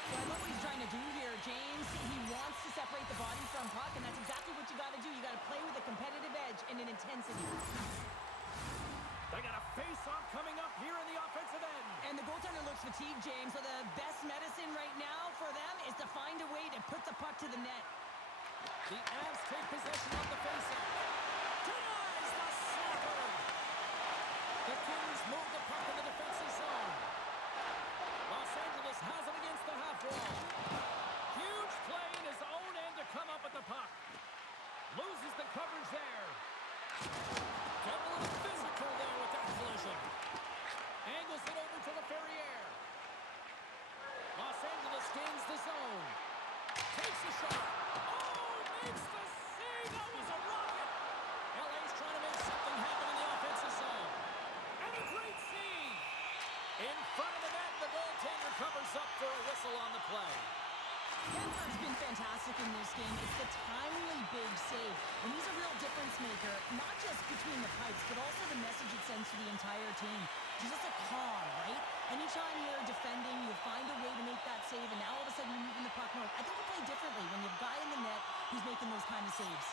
So I love what he's trying to do here, James. He wants to separate the body from puck, and that's exactly what you got to do. You got to play with a competitive edge and an intensity. They got a face-off coming up here in the offensive end. And the goaltender looks fatigued, James, so the best medicine right now for them is to find a way to put the puck to the net. The Avs take possession of the face-off. Denies the slapper. The Kings move the puck in the defensive zone. Los Angeles has it against the half wall. Huge play in his own end to come up with the puck. Loses the coverage there. Get a little physical there with that collision. Angles it over to the Ferrier. Los Angeles gains the zone. Takes a shot. Oh, makes the save. That was a rocket. LA's trying to make something happen in the offensive zone. And a great save. In front of the net, the goaltender covers up for a whistle on the play. Denver's been fantastic in this game. It's the timely big save. And he's a real difference maker, not just between the pipes, but also the message it sends to the entire team. He's just a calm, right? Anytime you're defending, you find a way to make that save, and now all of a sudden you're moving the puck north. I think you play differently when you have a guy in the net who's making those kind of saves.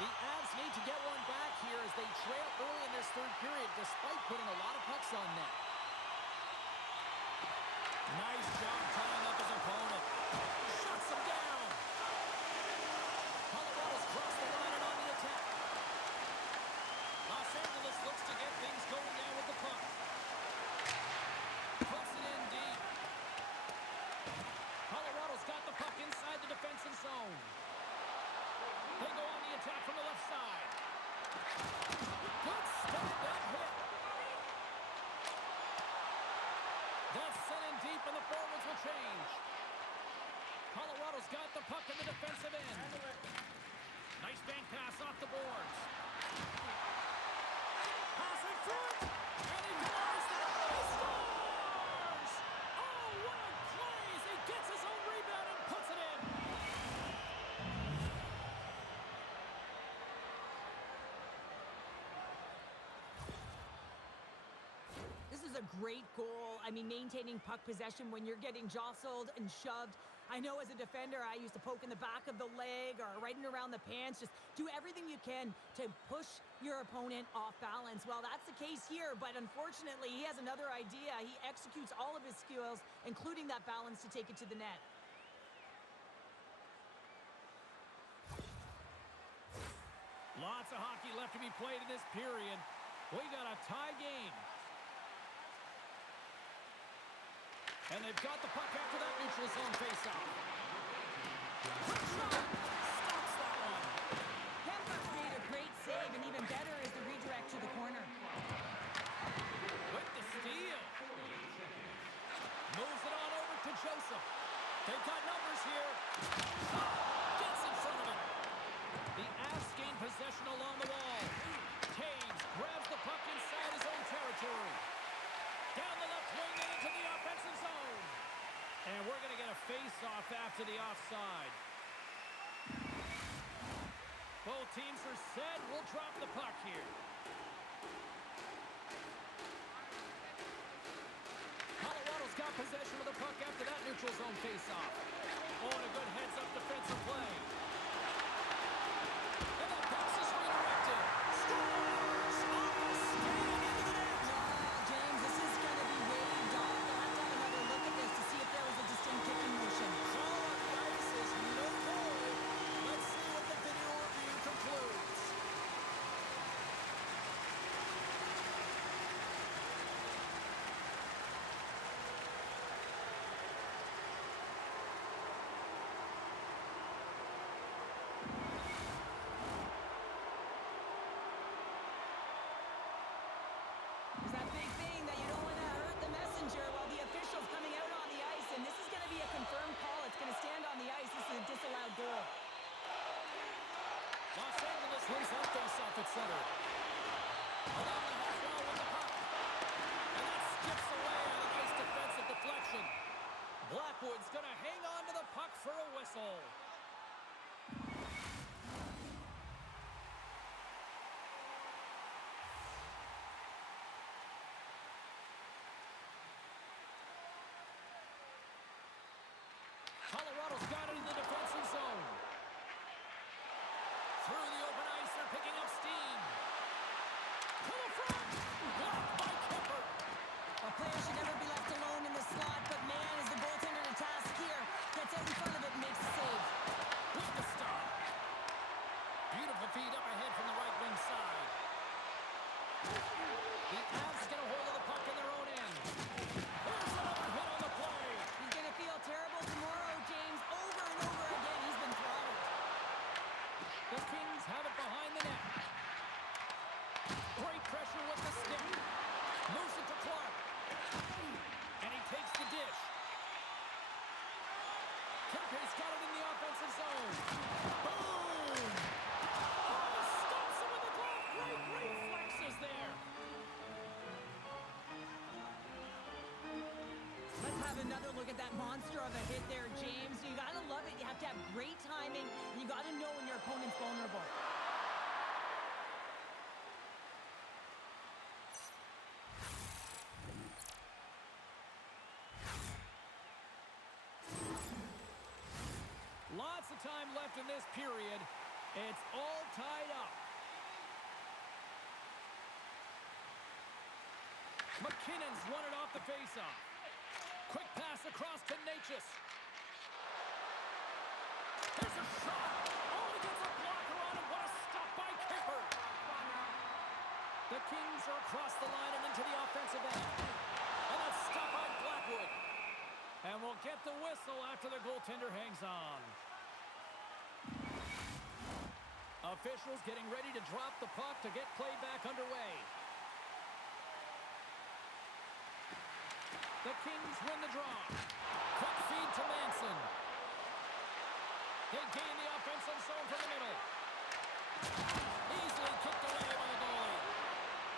The Avs need to get one back here as they trail early in this third period, despite putting a lot of pucks on net. Nice job tying up his opponent. Shuts him down. Colorado's crossed the line and on the attack. Los Angeles looks to get things going now with the puck. Puts it in deep. Colorado's got the puck inside the defensive zone. They go on the attack from the left side. Good stand-up hit. That's sent in deep, and the forwards will change. Colorado's got the puck in the defensive end. Nice bank pass off the boards. Pass in front, and he denies that. He scores! Oh, what a play as he gets his own rebound and puts it in. This is a great goal. I mean, maintaining puck possession when you're getting jostled and shoved. I know as a defender, I used to poke in the back of the leg or right in around the pants. Just do everything you can to push your opponent off balance. Well, that's the case here, but unfortunately, he has another idea. He executes all of his skills, including that balance to take it to the net. Lots of hockey left to be played in this period. We got a tie game. And they've got the puck after that neutral zone faceoff. Quick shot! Stops that one. Kemper's made a great save, and even better is the redirect to the corner. With the steal. face-off after the offside. Both teams are set. We'll drop the puck here. Colorado's got possession of the puck after that neutral zone face-off. Oh, and a good heads-up defensive play. And that pass is redirected. Scores! Off the skate into the net. James, this is going to be waved off. They'll have to have another look at this to see if there was a distinct kicking motion. Call on the ice is no goal. Let's see what the video review concludes. There's that big thing that you don't want to hurt the messenger while the official's coming out on the ice, and this is going to be a confirmed call. It's going to stand on the ice. This is a disallowed goal. Los Angeles wins that face-off at center. Along the half wall with the puck. And that skips away on a nice defensive deflection. Blackwood's going to hang on to the puck for a whistle. Colorado's got it in the defensive zone. Through the open ice, they're picking up steam. To the front. Blocked by Kemper. A player should never be left alone in the slot, but man, is the goaltender to task here. Gets out in front of it and makes the save. With the stop. Beautiful feed up ahead from the right wing side. The Avs get a hold of the puck in their own end. There's another hit on the play. He's going to feel terrible tomorrow, James. Over and over again, he's been throttled. The Kings have it behind the net. Great pressure with the stick. Moves it to Clark. And he takes the dish. Kempe's got it in the offensive zone. Boom! Oh, stops him with the glove. Great reflexes there. Let's have another look at that monster of a hit there, James. You got to love it. You have to have great timing, and you got to know when your opponent's vulnerable. Lots of time left in this period. It's all tied up. McKinnon's won it off the faceoff. Quick pass across to Natchez. There's a shot. Oh, he gets a blocker on it. What a stop by Kemper. The Kings are across the line and into the offensive end. And a stop by Blackwood. And we'll get the whistle after the goaltender hangs on. Officials getting ready to drop the puck to get play back underway. The Kings win the draw. Quick feed to Manson. They gain the offensive zone from the middle. Easily kicked away by the goalie.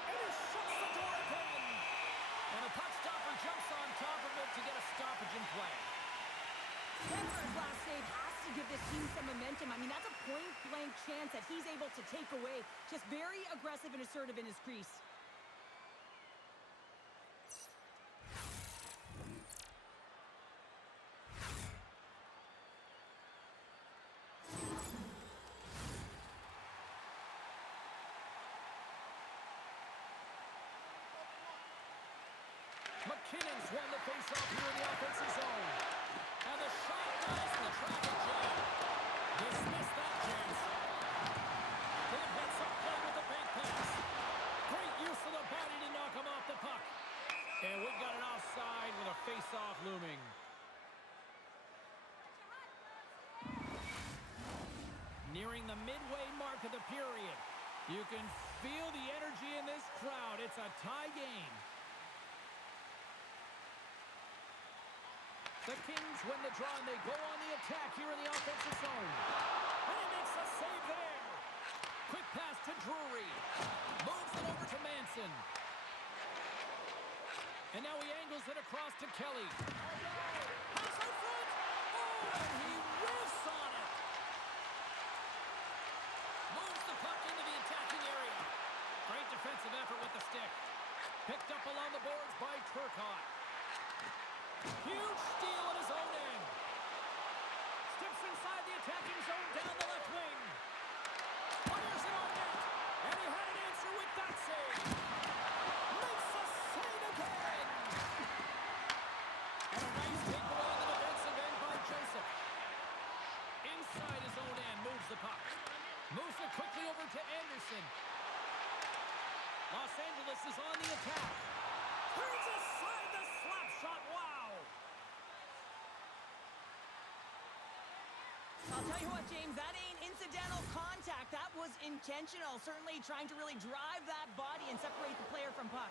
And he shuts the door again. And the puck stopper jumps on top of it to get a stoppage in play. Kemper's last save has to give this team some momentum. I mean, that's a point-blank chance that he's able to take away. Just very aggressive and assertive in his crease. McKinnon's won the faceoff here in the offensive zone. And the shot goes to the traffic jam. Dismiss that chance. Good heads-up play with the bank pass. Great use of the body to knock him off the puck. And we've got an offside with a face-off looming. Nearing the midway mark of the period. You can feel the energy in this crowd. It's a tie game. The Kings win the draw, and they go on the attack here in the offensive zone. And he makes a save there. Quick pass to Drury. Moves it over to Manson. And now he angles it across to Kelly. Pass in front. Oh, And he whiffs on it. Moves the puck into the attacking area. Great defensive effort with the stick. Picked up along the boards by Turcotte. Huge steal at his own end. Steps inside the attacking zone down the left wing. Fires it on net. And he had an answer with that save. Makes the save again. And a nice takeaway on the defensive end by Joseph. Inside his own end, moves the puck. Moves it quickly over to Anderson. Los Angeles is on the attack. Turns aside the slap shot. Wow. I'll tell you what, James, that ain't incidental contact. That was intentional. Certainly trying to really drive that body and separate the player from puck.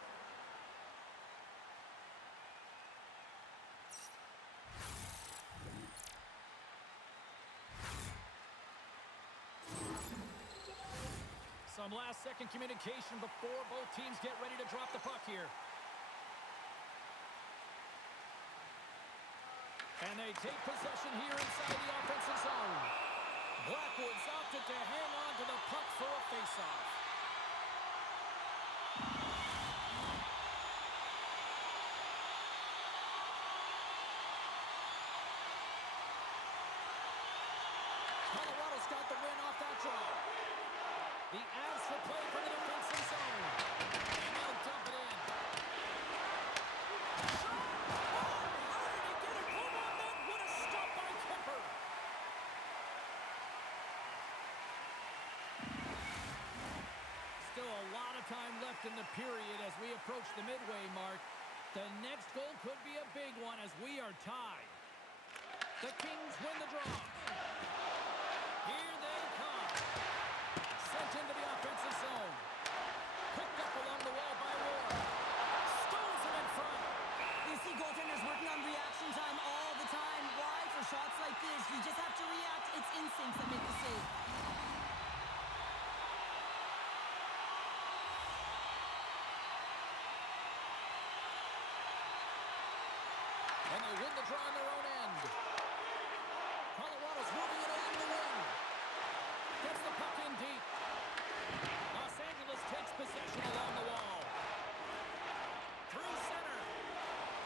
Some last-second communication before both teams get ready to drop the puck here. And they take possession here inside the offensive zone. Blackwood's opted to hang on to the puck for a face-off. Colorado's got the win off that draw. The Avs will play from the defensive zone. And they'll dump it in. Shot! Oh, how did he get it? Home on net. What a stop by Kemper. Still a lot of time left in the period as we approach the midway mark. The next goal could be a big one as we are tied. The Kings win the draw. Here they come. Sent into the offensive zone. Picked up along the wall by Ward. Stones him in front. You see goaltenders working on reaction time all the time. Why? For shots like this, you just have to react. It's instincts that make the save. And they win the draw on their own end. Colorado's moving it along the wing. Gets the puck in deep. Los Angeles takes possession along the wall. Through center.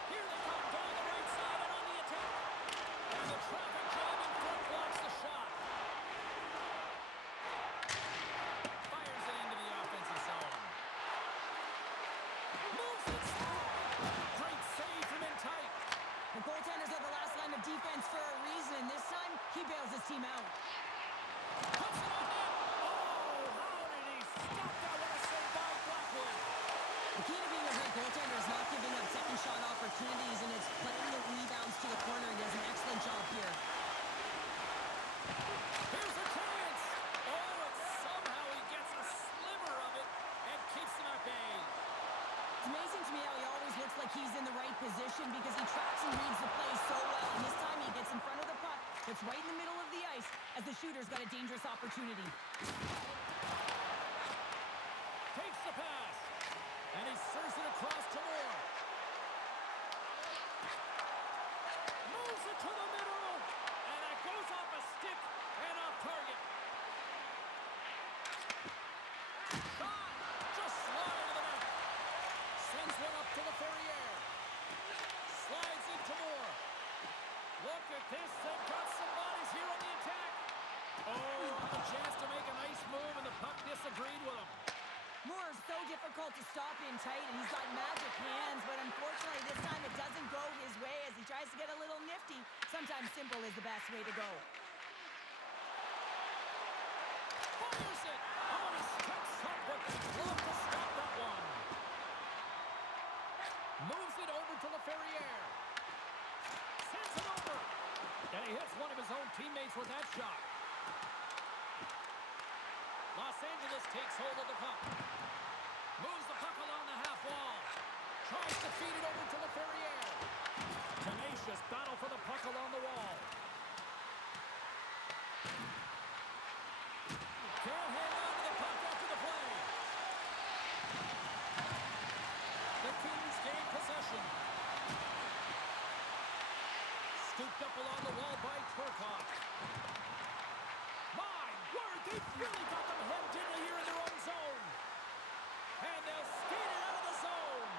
Here they come down the right side and on the attack. And the traffic jam in front blocks the shot. Fires it into the offensive zone. Moves it strong. Great save from in tight. The goaltenders are the last line of defense for a reason. This time, he bails his team out. Puts it on net. Oh, how did he stop that? What a save by Blackwood. The key to being a great goaltender is not giving up second shot opportunities, and it's playing the rebounds to the corner. He does an excellent job here. Here's a chance. Oh, and somehow he gets a sliver of it and keeps them at bay. It's amazing to me how he always looks like he's in the right position because he tracks and reads the play so well. And this time he gets in front of the puck that's right in the middle of the ice as the shooter's got a dangerous opportunity. Takes the pass. And he serves it across to Moore. Moves it to the middle. And it goes off a stick and off target. Shot. Just slide to the net. Sends one up to the Ferrier. Slides into Moore. Look at this. They've got some bodies here on the attack. Oh, a chance to make a nice move, and the puck disagreed with him. Moore is so difficult to stop in tight, and he's got magic hands, but unfortunately this time it doesn't go his way as he tries to get a little nifty. Sometimes simple is the best way to go. Fires it. Oh, he steps up with the glove to stop that one. Moves it over to LaFerriere. Sends it over. And he hits one of his own teammates with that shot. Los Angeles takes hold of the puck. Moves the puck along the half wall. Tries to feed it over to LaFerriere. Tenacious battle for the puck along the wall. Can't hang on to the puck after the play. The Kings gain possession. Scooped up along the wall by Turcotte. My word, they really got them hemmed in here in their own zone. And they'll skate it out of the zone.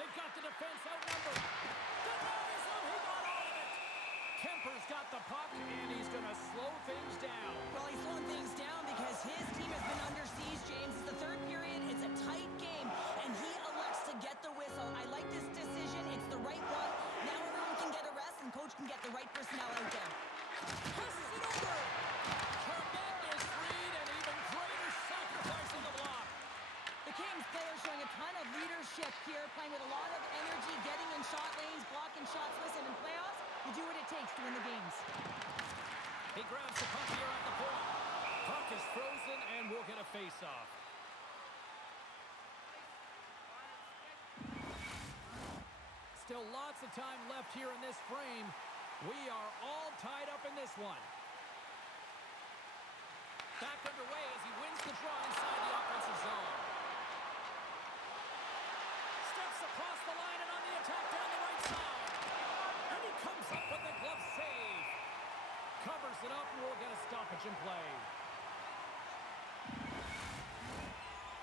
They've got the defense outnumbered. Denies him, he got all of it. Kemper's got the puck, and he's going to slow things down. Well, he's slowing things down because his team has been under siege, James. It's the third period. It's a tight game, and he elects to get the whistle. I like this decision. It's the right one. Now everyone can get a rest, and coach can get the right personnel out there. Passes it over. Tremendous read and even greater sacrifice in the block. The Kings players showing a ton of leadership here, playing with a lot of energy, getting in shot lanes, blocking shots. Listen, in playoffs, you do what it takes to win the games. He grabs the puck here at the point. Puck is frozen, and we'll get a face-off. Still lots of time left here in this frame. We are all tied up in this one. Back underway as he wins the draw inside the offensive zone. Steps across the line and on the attack down the right side. And he comes up with the glove save. Covers it up, and we'll get a stoppage in play.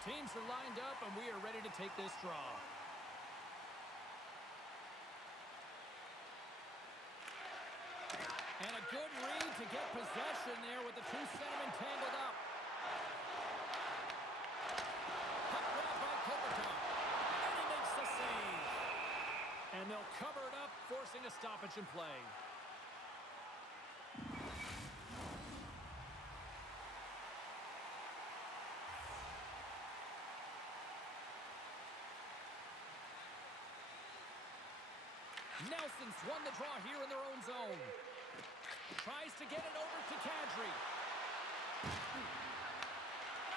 Teams are lined up, and we are ready to take this draw. And a good read to get possession there with the two centermen tangled up. Puck grab by Kopitar. And he makes the save. And they'll cover it up, forcing a stoppage in play. Nelson's won the draw here in their own zone. Tries to get it over to Kadri.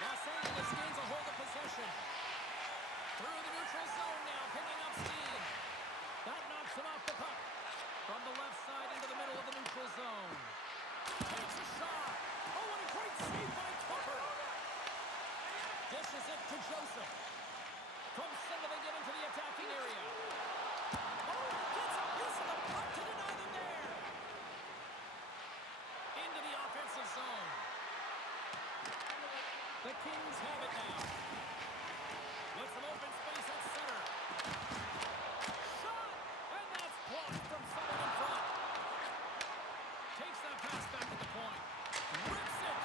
Los Angeles gains a hold of possession. Through the neutral zone now, picking up steam. That knocks him off the puck. From the left side into the middle of the neutral zone. Takes a shot. Oh, what a great save by Kemper. Dishes it to Joseph. From center, they get into the attacking area. Oh, gets a piece of the puck to deny them there. Into the offensive zone. The Kings have it now. With some open space at center. Shot! And that's blocked from someone in front. Takes that pass back to the point. Rips it!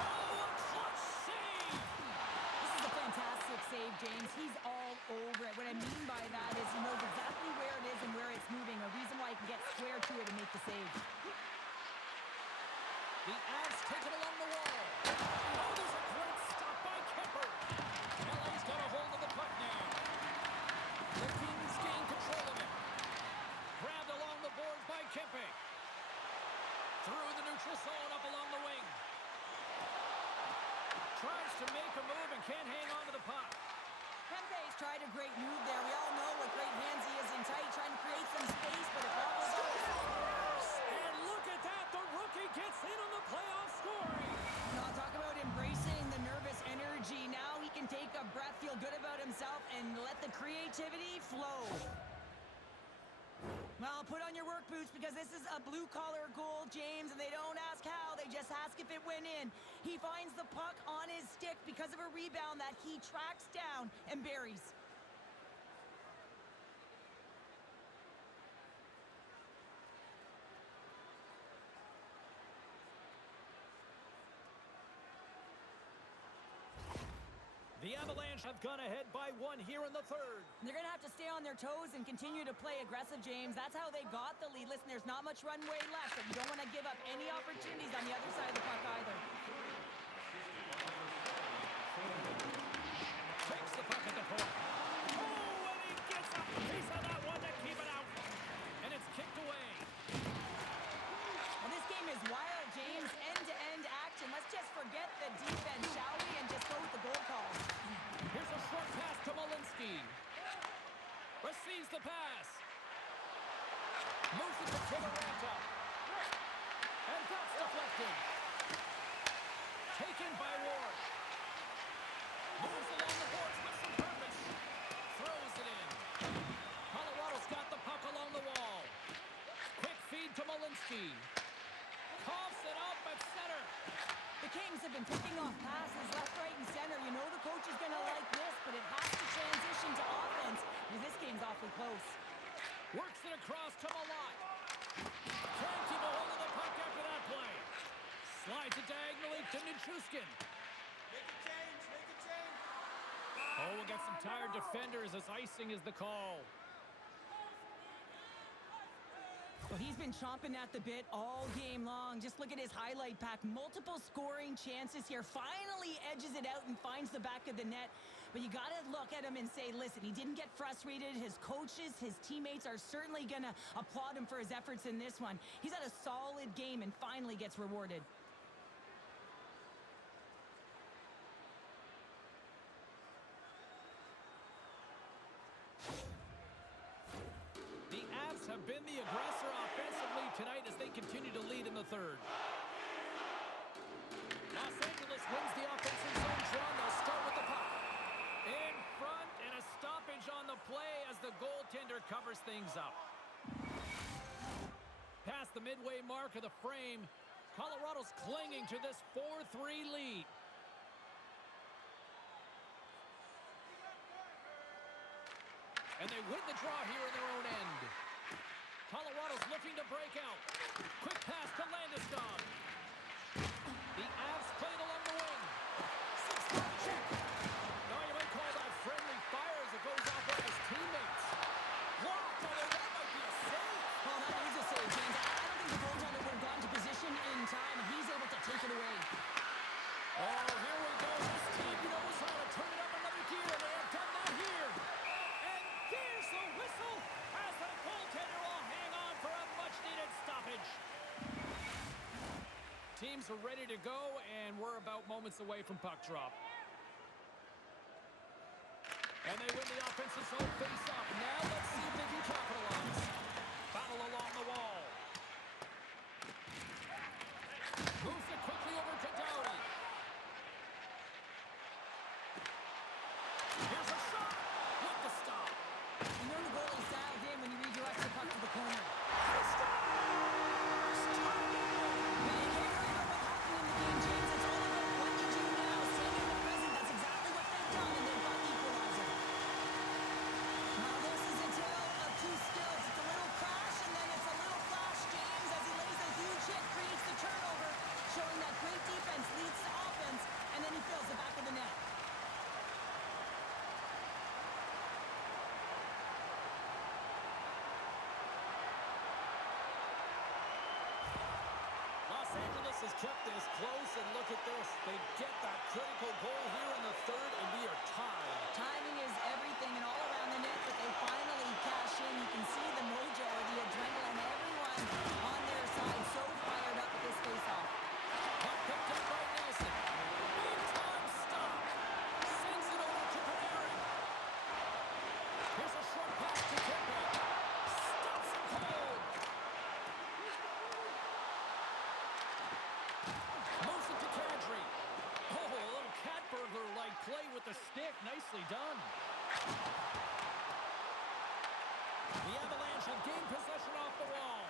Oh, a clutch save! This is a fantastic save, James. He's all over it. What I mean by that is he knows exactly where it is and where it's moving. A reason why he can get square to it and make the save. The Avs take it along the wall. Oh, there's a great stop by Kemper. LA's got a hold of the puck now. The Kings gain control of it. Grabbed along the boards by Kempe. Through the neutral zone, up along the wing. Tries to make a move and can't hang on to the puck. Kempe's tried a great move there. We all know what great hands he is in tight, trying to create some space, but it wobbles up. And look at that, the rookie gets in on the playoff scoring. Now talk about embracing the nervous energy. Now he can take a breath, feel good about himself, and let the creativity flow. Well, put on your work boots because this is a blue-collar goal, James, and they don't ask how, they just ask if it went in. He finds the puck on his stick because of a rebound that he tracks down and buries. The Avalanche have gone ahead by one here in the third. They're going to have to stay on their toes and continue to play aggressive, James. That's how they got the lead. Listen, there's not much runway left, but you don't want to give up any opportunities on the other side of the puck either. Takes the puck at the point. Oh, and he gets a piece of that one to keep it out. And it's kicked away. Well, this game is wild, James. End-to-end action. Let's just forget the defense, shall we, and just go with the goal call. Here's a short pass to Malinsky. Receives the pass. Moves it to Kivaranta. And that's deflected. Nichuski. Coughs it up at center. The Kings have been picking off passes left, right, and center. You know the coach is going to like this, but it has to transition to offense because this game's awfully close. Works it across to Malott. Can't keep a hold of the puck after that play. Slides it diagonally to Nichuski. Make a change. Make a change. Oh, we'll get some tired defenders as icing is the call. Well, he's been chomping at the bit all game long. Just look at his highlight pack. Multiple scoring chances here. Finally edges it out and finds the back of the net. But you got to look at him and say, listen, he didn't get frustrated. His coaches, his teammates are certainly going to applaud him for his efforts in this one. He's had a solid game and finally gets rewarded. The Avs have been the aggressor offensively tonight as they continue to lead in the third. Los Angeles wins the offensive zone draw. They'll start with the puck. In front and a stoppage on the play as the goaltender covers things up. Past the midway mark of the frame, Colorado's clinging to this 4-3 lead. And they win the draw here in their own end. Colorado's looking to break out. Quick pass to Landeskog. The Avs played along the wing. Six-point check. Now you might call that friendly fire as it goes off of his teammates. Blocked, although that might be a save. Well, that is a save, James. I don't think the goaltender would have gotten to position in time, and he's able to take it away. Oh, here we go. This team knows how to turn it up another gear, and they have done that here. And there's the whistle as the goaltender will hang on for a much-needed stoppage. Teams are ready to go, and we're about moments away from puck drop. And they win the offensive zone face-off. Now let's see if they can capitalize. Battle along the wall. Moves it quickly over to Doughty. Here's a shot with the stop. You know the goalie's dialed in when he redirects the puck to the corner. Man, you can't worry about what happened in the game, James. It's all about what you do now. Staying in the present, that's exactly what they've done, and they've got the equalizer. Now this is a tale of two skills. It's a little crash, and then it's a little flash, James, as he lays a huge hit, creates the turnover, showing that great defense leads to offense, and then he fills the back of the net. Los Angeles has kept this close, and look at this. They get that critical goal here in the third, and we are tied. Timing is everything and all around the net, but they finally cash in. You can see the mojo, the adrenaline, everyone on their side so fired up at this face-off. Puck picked up by Nelson. Big time stop. Sends it over to Panarin. Here's a short pass to Kempe. Stops him cold. Moves it to Kadri. Oh, a little cat burglar-like play with the stick. Nicely done. The Avalanche have gained possession off the wall.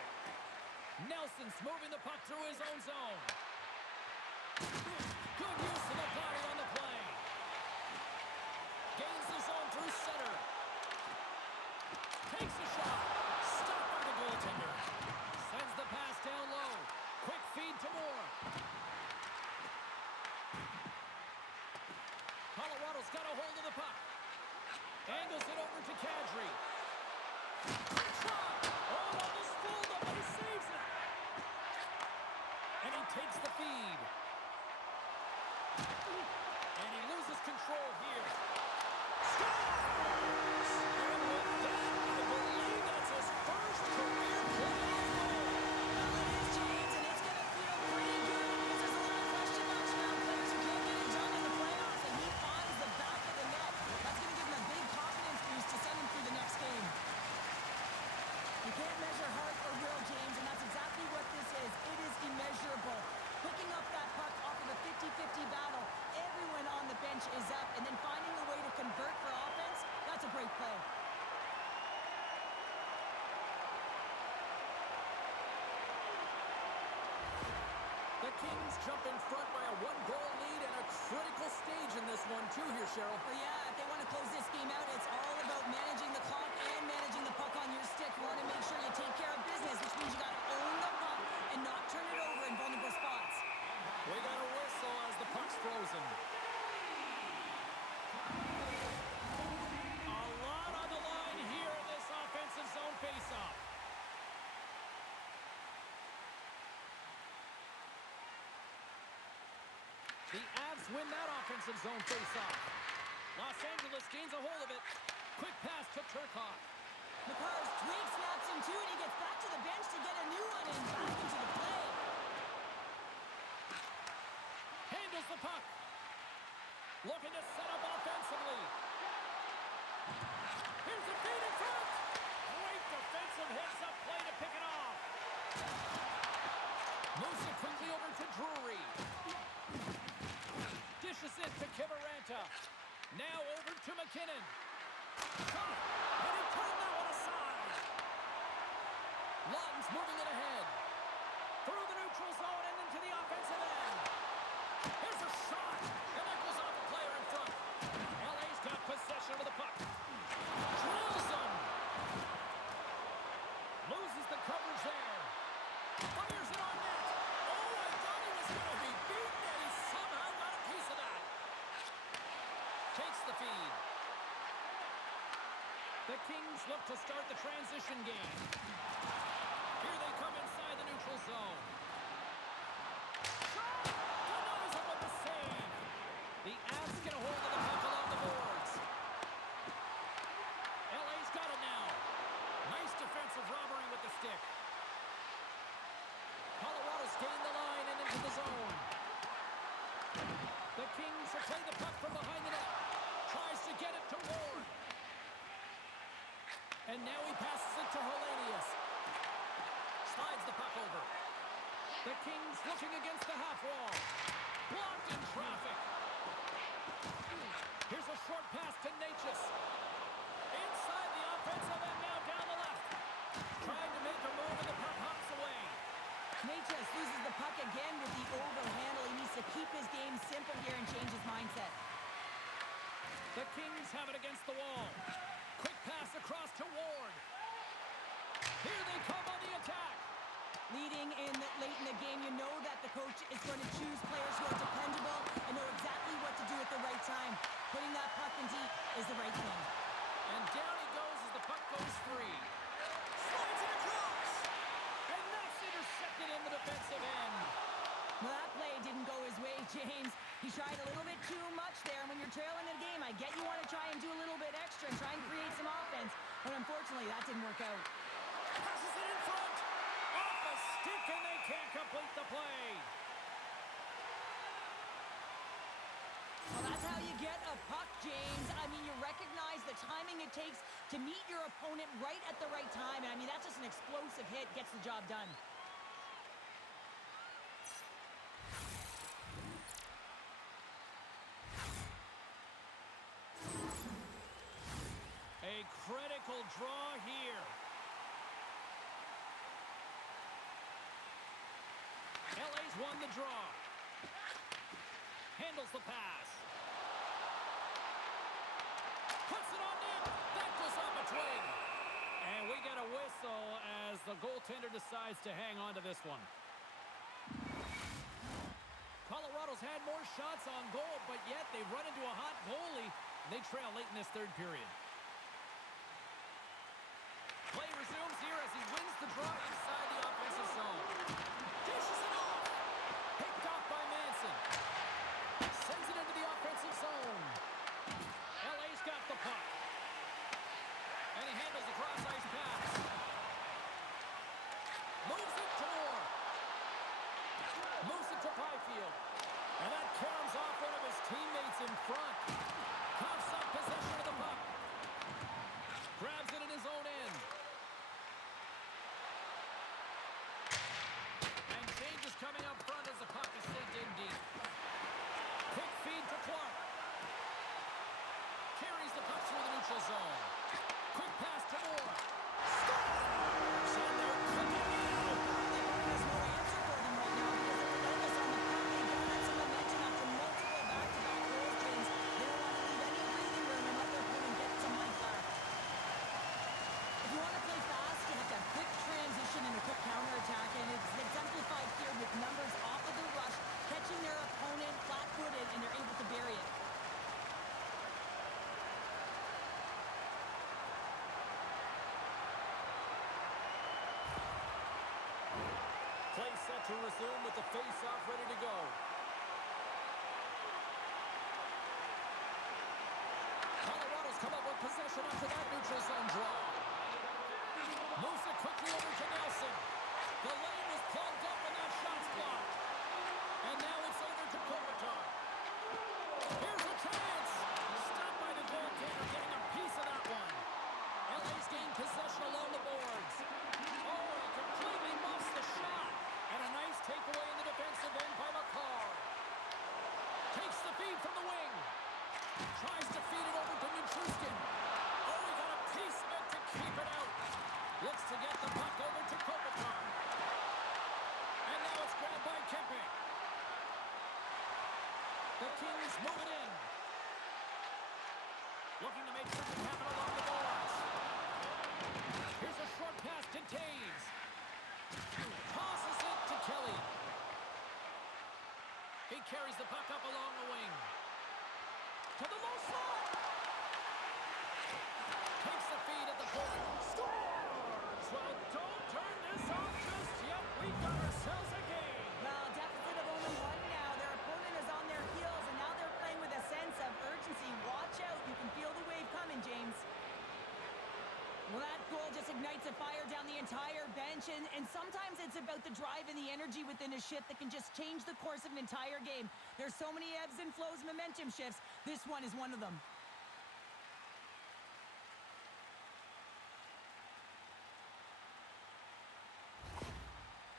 Nelson's moving the puck through his own zone. Good use of the body on the play. Gains the zone through center. Takes a shot. Stopped by the goaltender. Sends the pass down low. Quick feed to Moore. Colorado's got a hold of the puck. Angles it over to Kadri. Quick shot. Oh, almost fooled him, but he saves it. And he takes the feed. And he loses control here. Scores! And with that, I believe that's his first career playoff goal. Well, it is, James, and it's going to feel pretty good because there's a lot of question marks around players who can't get it done in the playoffs, and he finds the back of the net. That's going to give him a big confidence boost to send him through the next game. You can't measure heart or will, James, and that's exactly what this is. It is immeasurable. Picking up that puck off of a 50-50 battle, everyone on the bench is up, and then jump in front by a one-goal lead and a critical stage in this one, too, here, Cheryl. Well, yeah, if they want to close this game out, it's all about managing the clock and managing the puck on your stick. You want to make sure you take care of business, which means you got to own the puck and not turn it over in vulnerable spots. We got a whistle as the puck's frozen. A lot on the line here in this offensive zone faceoff. The Avs win that offensive zone faceoff. Los Angeles gains a hold of it. Quick pass to Turcotte. McCarr's twig snaps in two, and he gets back to the bench to get a new one and back into the play. Handles the puck. Looking to set up offensively. Here's the feed in front. Great defensive heads-up play to pick it off. Moves it quickly over to Drury. Dishes it to Kiviranta. Now over to McKinnon. And he turned that one aside. Lawton's moving it ahead. Through the neutral zone and into the offensive end. Here's a shot. And that goes off a player in front. LA's got possession of the puck. Drills him. Loses the coverage there. Fires it on net. Oh, I thought he was going to be beaten, and he somehow got a piece of that. Takes the feed. The Kings look to start the transition game. Here they come inside the neutral zone. Shot! Denies it with the save. The Avs get a hold of the puck along the boards. LA's got it now. Nice defensive robbery with the stick. Colorado's gained the line and into the zone. The Kings have played the puck from behind the net. Tries to get it to Ward. And now he passes it to Hellenius. Slides the puck over. The Kings looking against the half wall. Blocked in traffic. Here's a short pass to Natchez. Inside the offensive end, now down the left. Trying to make a move and the puck hops away. Natchez loses the puck again with the overhandle. He needs to keep his game simple here and change his mindset. The Kings have it against the wall. Quick pass across to Ward. Here they come on the attack. Leading in late in the game, you know that the coach is going to choose players who are dependable and know exactly what to do at the right time. Putting that puck in deep is the right thing. And down he goes as the puck goes free. Slides it across. And that's intercepted in the defensive end. Well, that play didn't go his way, James. He tried a little bit too much there. When you're trailing in a game, I get you want to try and do a little bit extra and try and create some offense. But unfortunately, that didn't work out. Passes it in front. Off a stick, and they can't complete the play. Well, that's how you get a puck, James. I mean, you recognize the timing it takes to meet your opponent right at the right time. And I mean, that's just an explosive hit, gets the job done. A critical draw here. LA's won the draw. Handles the pass. Puts it on net. That goes off a twig. And we get a whistle as the goaltender decides to hang on to this one. Colorado's had more shots on goal, but yet they've run into a hot goalie. They trail late in this third period. Play resumes here as he wins the draw inside the offensive zone. Dishes it off. Picked off by Manson. Sends it into the offensive zone. LA's got the puck. And he handles the cross-ice pass. Moves it to Moore. Moves it to Byfield. And that caroms off one of his teammates in front. Coughs up possession of the puck. Grabs it in his own end. to resume with the face-off ready to go. Colorado's come up with possession after that neutral zone draw. Moves it quickly over to Nelson. The lane was plugged up and that shot's blocked. And now it's over to Kopitar. Here's a chance. Stopped by the goaltender, getting a piece of that one. LA's gained possession along the boards. Oh, he completely muffs the shot. And a nice takeaway in the defensive end by McCarr. Takes the feed from the wing. Tries to feed it over to Nichushkin. Oh, he got a piece of it to keep it out. Looks to get the puck over to Kopitar. And now it's grabbed by Kempe. The Kings move it in. Looking to make something happen along the boards. Here's a short pass to Taves. Tosses it to Kelly. He carries the puck up along the wing. To the low slot. Takes the feed at the point. Scores! Well, don't turn this off just yet. We've got ourselves a game. Well, deficit of only one now. Their opponent is on their heels, and now they're playing with a sense of urgency. Watch out. You can feel the wave coming, James. Well, that goal just ignites a fire down the entire bench, and sometimes it's about the drive and the energy within a shift that can just change the course of an entire game. There's so many ebbs and flows, momentum shifts. This one is one of them.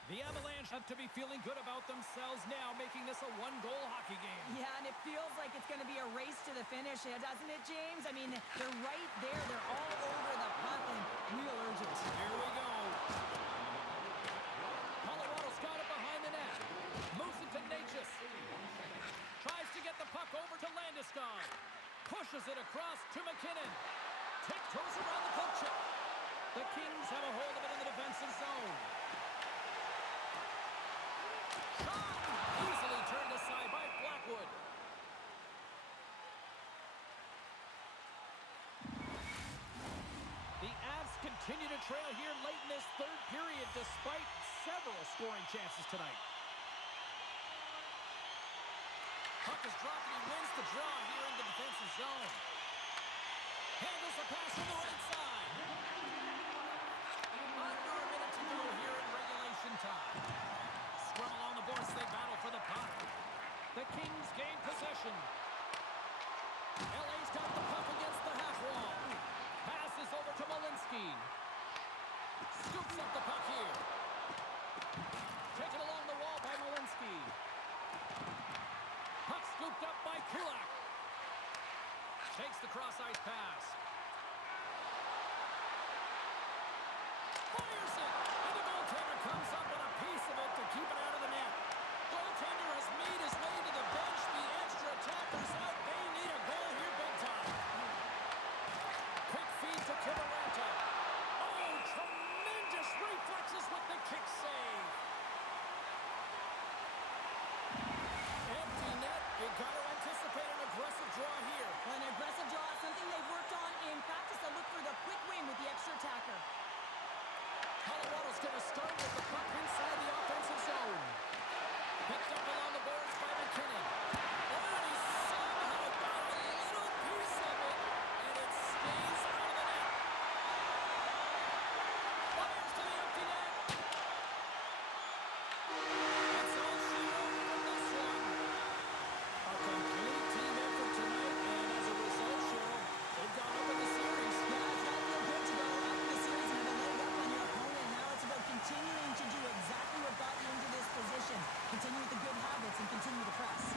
The Avalanche have to be feeling good about themselves now, making this a one-goal hockey game. Yeah, and it feels like it's going to be a race to the finish, doesn't it, James? I mean, they're right there. They're all over the puck and real urgent. Here we go. Colorado's got it behind the net. Moves it to Natchez. Tries to get the puck over to Landeskog. Pushes it across to McKinnon. Tiptoes around the poke check. The Kings have a hold of it in the defensive zone. Shot! Easily turned aside by Blackwood. The Avs continue to trail here late in this third period despite several scoring chances tonight. Puck is dropped and he wins the draw here in the defensive zone. Handles the pass from the right side. Under a minute to go here in regulation time. Scrum along the boards, they battle for the puck. The Kings gain possession. LA's got the puck against the half wall. Passes over to Malinsky. Scoops up the puck here. Taken along the wall by Malinsky. Puck scooped up by Kulak. Takes the cross-ice pass. Fires it! And the goaltender comes up with a piece of it to keep it out of the net. Goaltender has made his way to the bench. The extra attackers out. They need a goal here big time. Quick feed to Kiviranta. Oh, tremendous reflexes with the kick save. Empty net. You got to anticipate an aggressive draw here. Well, an aggressive draw is something they've worked on in practice. They'll look for the quick win with the extra attacker. Colorado's going to start with the puck inside the offensive zone. Picked up along the boards by McKinnon. Oh, and he somehow got a little piece of it, and it stays out of the net. Fires to the empty net. That's all she wrote from this one. A complete team effort tonight, and as a result, Cheryl, they've gone up in the series. Yeah, it's got to feel good to go up in the series and have a leg up on your opponent. Now it's about continuing to do exactly what got you into this position. Continue with the good habits and continue to press.